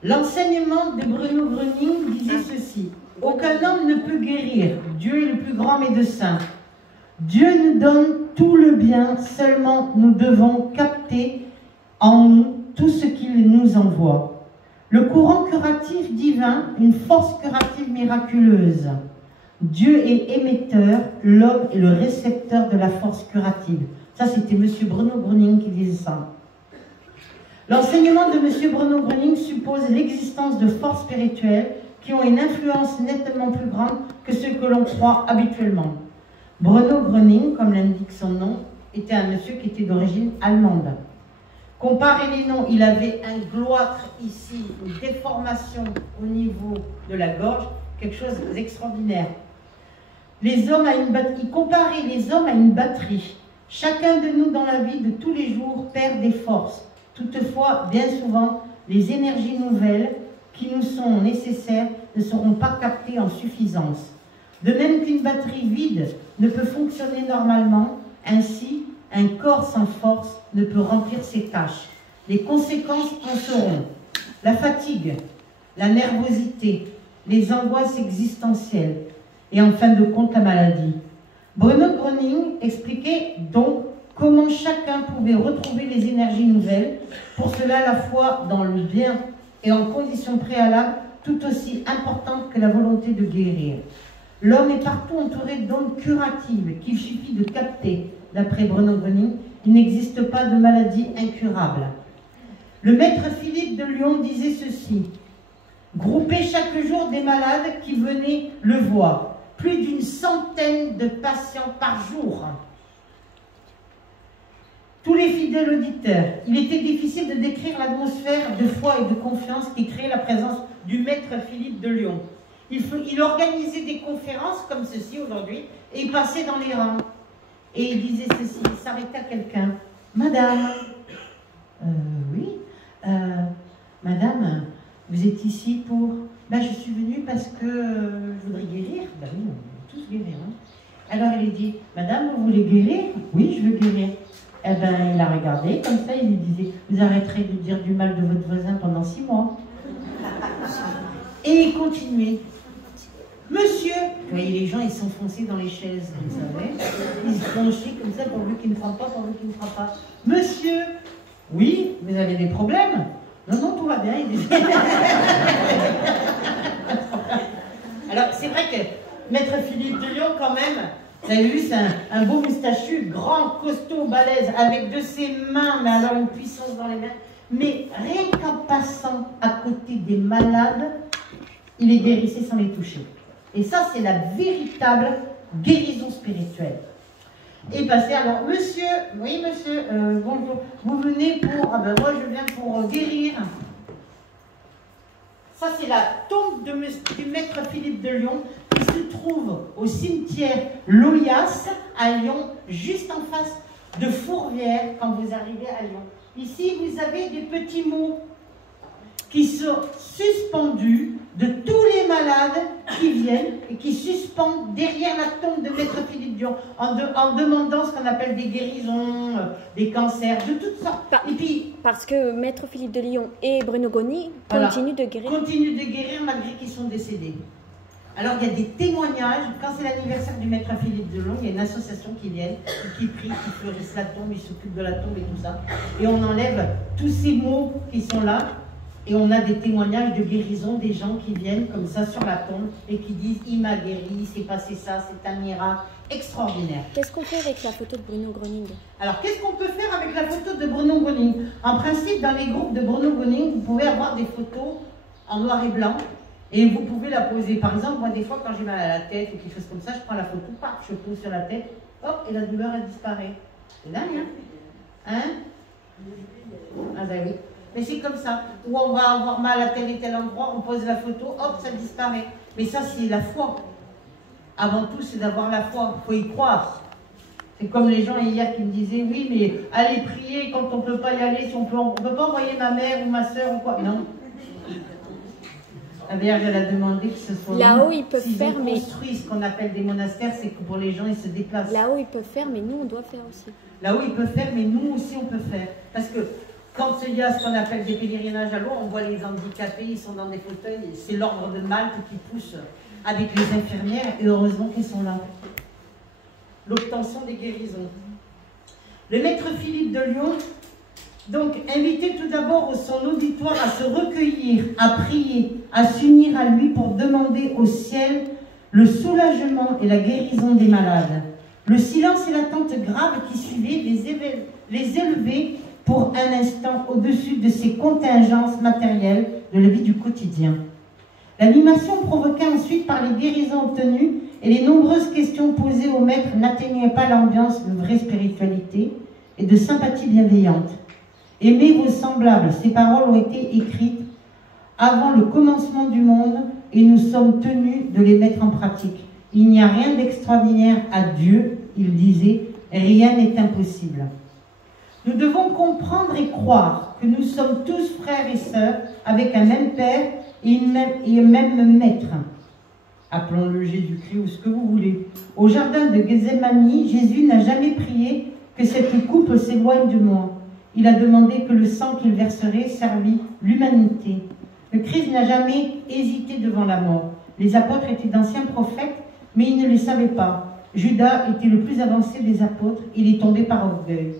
L'enseignement de Bruno Gröning disait ceci. Aucun homme ne peut guérir. Dieu est le plus grand médecin. Dieu nous donne tout le bien, seulement nous devons capter en nous tout ce qu'il nous envoie. Le courant curatif divin, une force curative miraculeuse. Dieu est émetteur, l'homme est le récepteur de la force curative. Ça, c'était M. Bruno Gröning qui disait ça. L'enseignement de M. Bruno Gröning suppose l'existence de forces spirituelles qui ont une influence nettement plus grande que ce que l'on croit habituellement. Bruno Gröning, comme l'indique son nom, était un monsieur qui était d'origine allemande. Comparez les noms, il avait un gloître ici, une déformation au niveau de la gorge, quelque chose d'extraordinaire. les hommes à une batterie. Il comparait les hommes à une batterie. Chacun de nous dans la vie de tous les jours perd des forces. Toutefois, bien souvent, les énergies nouvelles qui nous sont nécessaires ne seront pas captées en suffisance. De même qu'une batterie vide ne peut fonctionner normalement, ainsi, un corps sans force ne peut remplir ses tâches. Les conséquences en seront la fatigue, la nervosité, les angoisses existentielles et en fin de compte la maladie. Bruno Gröning expliquait donc comment chacun pouvait retrouver les énergies nouvelles, pour cela à la fois dans le bien et en conditions préalables tout aussi importantes que la volonté de guérir. L'homme est partout entouré d'ondes curatives qu'il suffit de capter. D'après Bruno Gröning, il n'existe pas de maladie incurable. Le maître Philippe de Lyon disait ceci: grouper chaque jour des malades qui venaient le voir, plus d'une centaine de patients par jour. Tous les fidèles auditeurs, il était difficile de décrire l'atmosphère de foi et de confiance qui créait la présence du maître Philippe de Lyon. Il organisait des conférences comme ceci aujourd'hui et il passait dans les rangs. Et il disait ceci, il s'arrêtait à quelqu'un. Madame, oui, madame, vous êtes ici pour... Ben, je suis venue parce que je voudrais guérir. Ben oui, on veut tous guérir. Hein. Alors il lui dit, madame, vous voulez guérir? Oui, je veux guérir. Eh ben, il a regardé, comme ça, il lui disait, vous arrêterez de dire du mal de votre voisin pendant 6 mois. Et il continuait. Monsieur, vous voyez, les gens, ils s'enfonçaient dans les chaises, vous savez. Ils se penchaient comme ça, pourvu qu'il ne frappe pas, pourvu qu'il ne frappe pas. Monsieur, oui, vous avez des problèmes? Non, non, tout va bien. Alors, c'est vrai que Maître Philippe de Lyon, quand même, vous avez vu, c'est un beau moustachu, grand, costaud, balèze, avec de ses mains, mais alors une puissance dans les mains. Mais rien qu'en passant à côté des malades, il les guérissait sans les toucher. Et ça, c'est la véritable guérison spirituelle. Et passé, alors, monsieur, oui, monsieur, bonjour, vous venez pour, ah ben moi je viens pour guérir. Ça, c'est la tombe du maître Philippe de Lyon, qui se trouve au cimetière Loyasse, à Lyon, juste en face de Fourvière, quand vous arrivez à Lyon. Ici, vous avez des petits mots qui sont suspendus de tous les malades qui viennent et qui suspendent derrière la tombe de maître Philippe de Lyon en demandant ce qu'on appelle des guérisons, des cancers, de toutes sortes. Et puis, parce que maître Philippe de Lyon et Bruno Gröning continuent de guérir. Continuent de guérir malgré qu'ils sont décédés. Alors il y a des témoignages, quand c'est l'anniversaire du maître Philippe de Lyon, il y a une association qui vient, qui prie, qui fleurissent la tombe, ils s'occupent de la tombe et tout ça. Et on enlève tous ces mots qui sont là. Et on a des témoignages de guérison des gens qui viennent comme ça sur la tombe et qui disent « il m'a guéri, il s'est passé ça, c'est un miracle extraordinaire ». Qu'est-ce qu'on fait avec la photo de Bruno Gröning? Alors, qu'est-ce qu'on peut faire avec la photo de Bruno Gröning? En principe, dans les groupes de Bruno Gröning, vous pouvez avoir des photos en noir et blanc et vous pouvez la poser. Par exemple, moi, des fois, quand j'ai mal à la tête ou quelque chose comme ça, je prends la photo, paf, je pose sur la tête, hop, et la douleur, elle disparaît. C'est dingue, hein? Ah ben oui. Mais c'est comme ça, où on va avoir mal à tel et tel endroit, on pose la photo, hop, ça disparaît. Mais ça, c'est la foi. Avant tout, c'est d'avoir la foi, il faut y croire. C'est comme les gens hier qui me disaient, oui, mais allez prier quand on ne peut pas y aller, si on peut pas envoyer ma mère ou ma soeur ou quoi. Non. La Vierge, elle a demandé que ce soit... Là-haut, ils peuvent faire, mais... S'ils construisent ce qu'on appelle des monastères, c'est que pour les gens, ils se déplacent. Là-haut, ils peuvent faire, mais nous, on doit faire aussi. Là-haut, ils peuvent faire, mais nous aussi, on peut faire. Parce que quand il y a ce qu'on appelle des pèlerinages à l'eau, on voit les handicapés, ils sont dans des fauteuils, c'est l'ordre de Malte qui pousse avec les infirmières, et heureusement qu'ils sont là. L'obtention des guérisons. Le maître Philippe de Lyon, donc, invitait tout d'abord son auditoire à se recueillir, à prier, à s'unir à lui pour demander au ciel le soulagement et la guérison des malades. Le silence et l'attente grave qui suivaient les élevaient pour un instant au-dessus de ces contingences matérielles de la vie du quotidien. L'animation provoquée ensuite par les guérisons obtenues et les nombreuses questions posées au maître n'atténuaient pas l'ambiance de vraie spiritualité et de sympathie bienveillante. Aimez vos semblables, ces paroles ont été écrites avant le commencement du monde et nous sommes tenus de les mettre en pratique. Il n'y a rien d'extraordinaire à Dieu, il disait, rien n'est impossible. Nous devons comprendre et croire que nous sommes tous frères et sœurs avec un même Père et un même Maître. Appelons-le Jésus-Christ ou ce que vous voulez. Au jardin de Gethsémani, Jésus n'a jamais prié que cette coupe s'éloigne de moi. Il a demandé que le sang qu'il verserait servît l'humanité. Le Christ n'a jamais hésité devant la mort. Les apôtres étaient d'anciens prophètes, mais ils ne les savaient pas. Judas était le plus avancé des apôtres, il est tombé par orgueil.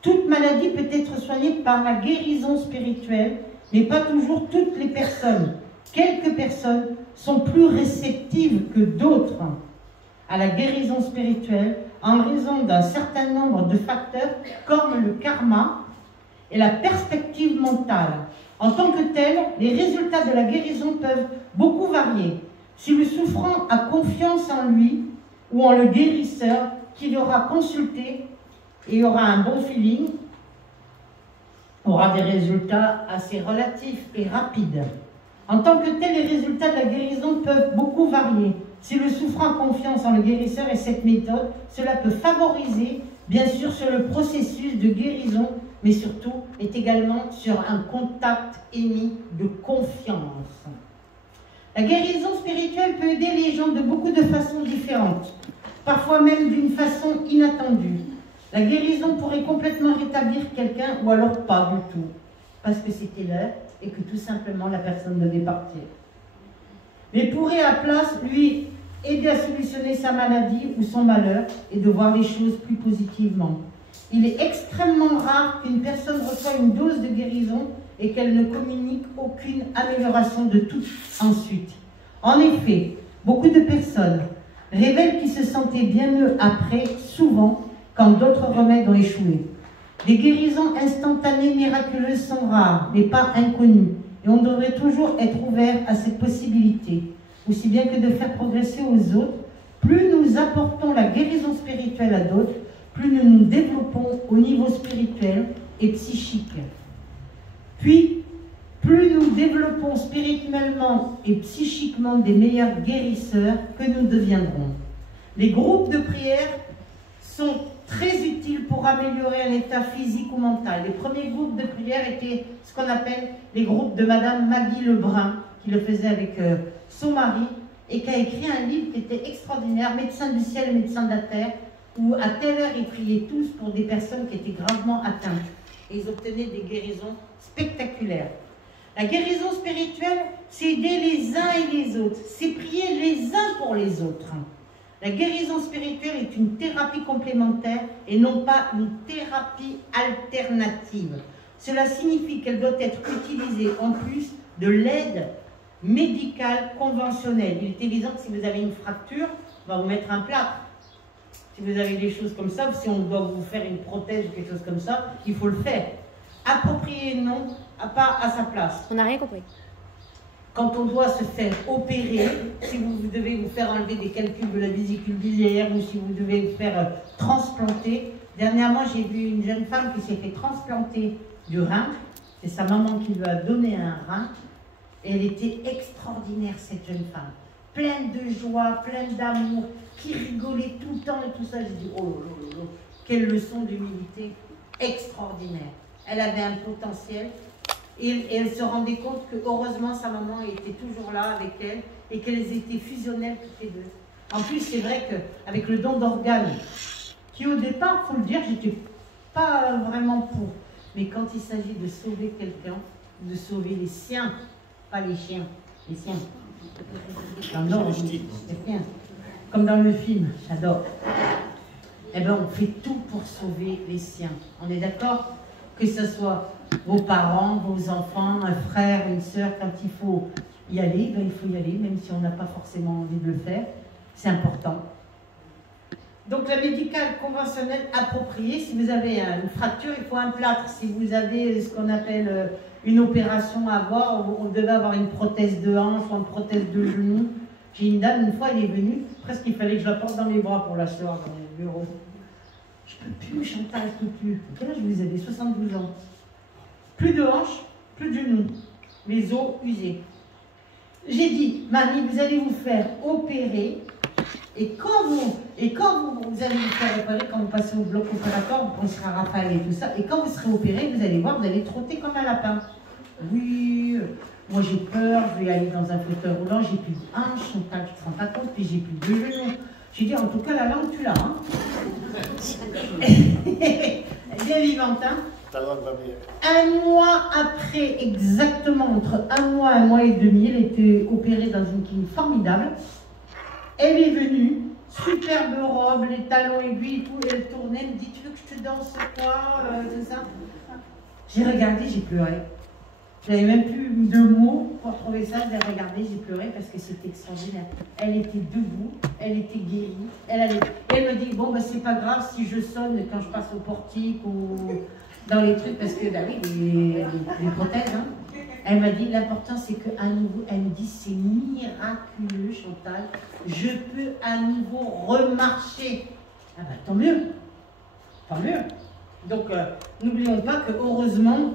Toute maladie peut être soignée par la guérison spirituelle, mais pas toujours toutes les personnes. Quelques personnes sont plus réceptives que d'autres à la guérison spirituelle en raison d'un certain nombre de facteurs comme le karma et la perspective mentale. En tant que tel, les résultats de la guérison peuvent beaucoup varier. Si le souffrant a confiance en lui ou en le guérisseur qu'il aura consulté et aura un bon feeling, aura des résultats assez relatifs et rapides. En tant que tel, les résultats de la guérison peuvent beaucoup varier. Si le souffrant a confiance en le guérisseur et cette méthode, cela peut favoriser, bien sûr, sur le processus de guérison, mais surtout est également sur un contact émis de confiance. La guérison spirituelle peut aider les gens de beaucoup de façons différentes, parfois même d'une façon inattendue. La guérison pourrait complètement rétablir quelqu'un ou alors pas du tout, parce que c'était l'heure et que tout simplement la personne devait partir. Mais pourrait à place lui aider à solutionner sa maladie ou son malheur et de voir les choses plus positivement. Il est extrêmement rare qu'une personne reçoive une dose de guérison et qu'elle ne communique aucune amélioration de tout ensuite. En effet, beaucoup de personnes révèlent qu'ils se sentaient bien mieux après, souvent, quand d'autres remèdes ont échoué. Des guérisons instantanées miraculeuses sont rares, mais pas inconnues, et on devrait toujours être ouvert à cette possibilité, aussi bien que de faire progresser aux autres. Plus nous apportons la guérison spirituelle à d'autres, plus nous nous développons au niveau spirituel et psychique. Puis, plus nous développons spirituellement et psychiquement des meilleurs guérisseurs que nous deviendrons. Les groupes de prière sont très utiles pour améliorer un état physique ou mental. Les premiers groupes de prière étaient ce qu'on appelle les groupes de Madame Maggie Lebrun, qui le faisait avec son mari, et qui a écrit un livre qui était extraordinaire, Médecins du ciel et médecins de la terre, où à telle heure ils priaient tous pour des personnes qui étaient gravement atteintes. Et ils obtenaient des guérisons spectaculaires. La guérison spirituelle, c'est aider les uns et les autres, c'est prier les uns pour les autres. La guérison spirituelle est une thérapie complémentaire et non pas une thérapie alternative. Cela signifie qu'elle doit être utilisée en plus de l'aide médicale conventionnelle. Il est évident que si vous avez une fracture, on va vous mettre un plâtre. Si vous avez des choses comme ça, si on doit vous faire une prothèse ou quelque chose comme ça, il faut le faire. Approprié, non, pas à sa place. On n'a rien compris. Quand on doit se faire opérer, si vous devez vous faire enlever des calculs de la vésicule biliaire ou si vous devez vous faire transplanter. Dernièrement, j'ai vu une jeune femme qui s'est fait transplanter du rein. C'est sa maman qui lui a donné un rein. Et elle était extraordinaire, cette jeune femme. Pleine de joie, pleine d'amour, qui rigolait tout le temps et tout ça. J'ai dit, oh là là, quelle leçon d'humilité extraordinaire. Elle avait un potentiel. Et elle se rendait compte que heureusement sa maman était toujours là avec elle et qu'elles étaient fusionnelles toutes les deux. En plus, c'est vrai qu'avec le don d'organes, qui au départ, il faut le dire, j'étais pas vraiment pour. Mais quand il s'agit de sauver quelqu'un, de sauver les siens, pas les chiens, les siens. Non, les siens. Comme dans le film, j'adore. Eh bien, on fait tout pour sauver les siens. On est d'accord? Que ce soit vos parents, vos enfants, un frère, une sœur, quand il faut y aller, ben il faut y aller, même si on n'a pas forcément envie de le faire. C'est important. Donc la médicale conventionnelle appropriée, si vous avez une fracture, il faut un plâtre. Si vous avez ce qu'on appelle une opération à avoir, on devait avoir une prothèse de hanche ou une prothèse de genou. J'ai une dame, une fois, elle est venue, presque il fallait que je la porte dans mes bras pour l'asseoir dans mon bureau. Je peux plus, Chantal, je peux plus. Quel âge vous avez? 72 ans. Plus de hanches, plus de genoux. Les os usés. J'ai dit, mamie, vous allez vous faire opérer Et quand vous allez vous faire opérer, quand vous passez au bloc opératoire, vous penserez à Raphaël et tout ça, et quand vous serez opéré, vous allez voir, vous allez trotter comme un lapin. Oui, moi j'ai peur, je vais aller dans un fauteuil roulant, j'ai plus de hanche, Chantal, tu te rends pas compte, puis j'ai plus de genoux. J'ai dit, en tout cas, la langue, tu l'as, hein. Bien vivante, hein. Ta langue va bien. Un mois après, exactement, entre un mois et demi, elle était opérée dans une clinique formidable. Elle est venue, superbe robe, les talons aiguilles et tout, et elle tournait, elle me dit, tu veux que je te danse quoi, tout ça. J'ai regardé, j'ai pleuré. J'avais même plus de mots pour trouver ça, j'ai regardé, j'ai pleuré parce que c'était extraordinaire. Elle était debout, elle était guérie, elle me dit, bon, bah, c'est pas grave si je sonne quand je passe au portique ou dans les trucs, parce que, bah oui, les prothèses, hein. Elle m'a dit, l'important c'est qu'à nouveau, elle me dit, c'est miraculeux, Chantal, je peux à nouveau remarcher. Ah bah tant mieux, tant mieux. Donc, n'oublions pas que heureusement,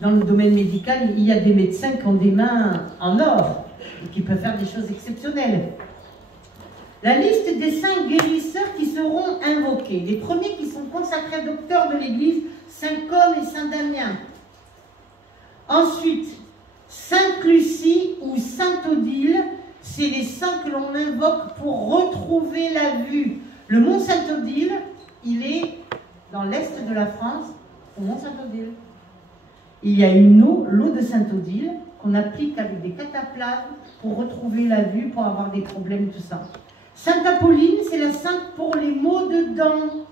dans le domaine médical, il y a des médecins qui ont des mains en or et qui peuvent faire des choses exceptionnelles. La liste des 5 guérisseurs qui seront invoqués. Les premiers qui sont consacrés docteurs de l'Église, Saint-Côme et Saint-Damien. Ensuite, Sainte-Lucie ou Sainte-Odile, c'est les saints que l'on invoque pour retrouver la vue. Le mont Sainte-Odile, il est dans l'est de la France, au mont Sainte-Odile. Il y a une eau, l'eau de Sainte-Odile, qu'on applique avec des cataplasmes pour retrouver la vue, pour avoir des problèmes, tout ça. Sainte Apolline, c'est la sainte pour les maux de dents.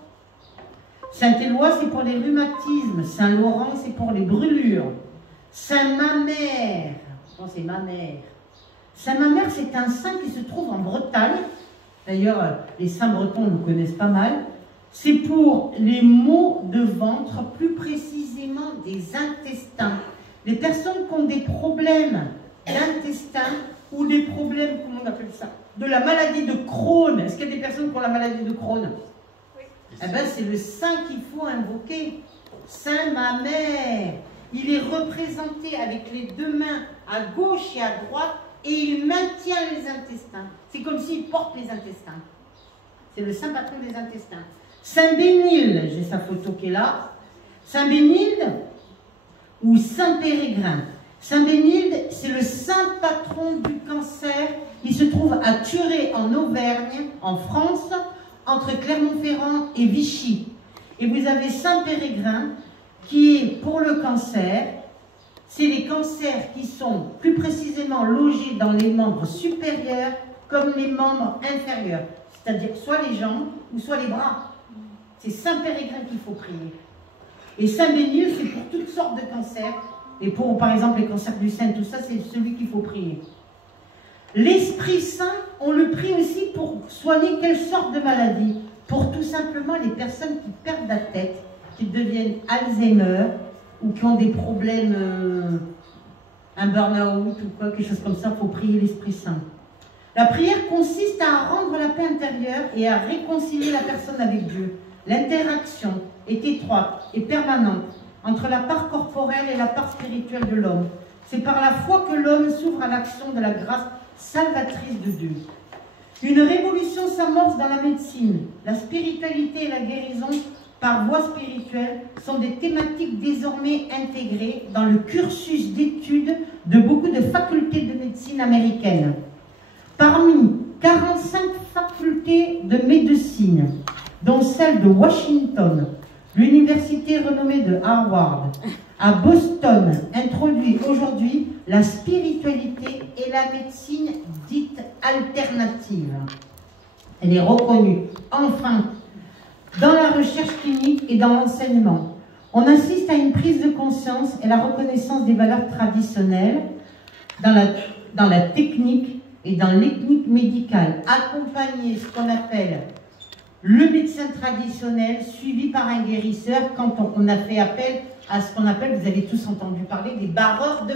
Saint-Éloi, c'est pour les rhumatismes. Saint-Laurent, c'est pour les brûlures. Saint-Mamère, non, c'est ma mère. Saint-Mamère, c'est un saint qui se trouve en Bretagne. D'ailleurs, les saints bretons le connaissent pas mal. C'est pour les maux de ventre, plus précisément des intestins. Les personnes qui ont des problèmes d'intestin ou des problèmes, comment on appelle ça, de la maladie de Crohn. Est-ce qu'il y a des personnes qui ont la maladie de Crohn? Oui. Eh bien, c'est le saint qu'il faut invoquer. Saint Mamère. Il est représenté avec les deux mains à gauche et à droite et il maintient les intestins. C'est comme s'il porte les intestins. C'est le saint patron des intestins. Saint Bénilde, j'ai sa photo qui est là. Saint Bénilde ou Saint Pérégrin. Saint Bénilde, c'est le saint patron du cancer. Il se trouve à Thurey en Auvergne, en France, entre Clermont-Ferrand et Vichy. Et vous avez Saint Pérégrin qui est pour le cancer. C'est les cancers qui sont plus précisément logés dans les membres supérieurs comme les membres inférieurs. C'est-à-dire soit les jambes ou soit les bras. C'est Saint Pérégrin qu'il faut prier. Et Saint Bénilde, c'est pour toutes sortes de cancers. Et pour, par exemple, les cancers du sein, tout ça, c'est celui qu'il faut prier. L'Esprit Saint, on le prie aussi pour soigner quelle sorte de maladie? Pour tout simplement les personnes qui perdent la tête, qui deviennent Alzheimer, ou qui ont des problèmes, un burn-out ou quoi, quelque chose comme ça, il faut prier l'Esprit Saint. La prière consiste à rendre la paix intérieure et à réconcilier la personne avec Dieu. L'interaction est étroite et permanente entre la part corporelle et la part spirituelle de l'homme. C'est par la foi que l'homme s'ouvre à l'action de la grâce salvatrice de Dieu. Une révolution s'amorce dans la médecine. La spiritualité et la guérison par voie spirituelle sont des thématiques désormais intégrées dans le cursus d'études de beaucoup de facultés de médecine américaines. Parmi 45 facultés de médecine, dont celle de Washington, l'université renommée de Harvard, à Boston, introduit aujourd'hui la spiritualité et la médecine dite alternative. Elle est reconnue, enfin, dans la recherche clinique et dans l'enseignement. On assiste à une prise de conscience et la reconnaissance des valeurs traditionnelles dans la technique et dans l'ethnique médicale, accompagner ce qu'on appelle le médecin traditionnel suivi par un guérisseur quand on a fait appel à ce qu'on appelle, vous avez tous entendu parler, des barreurs de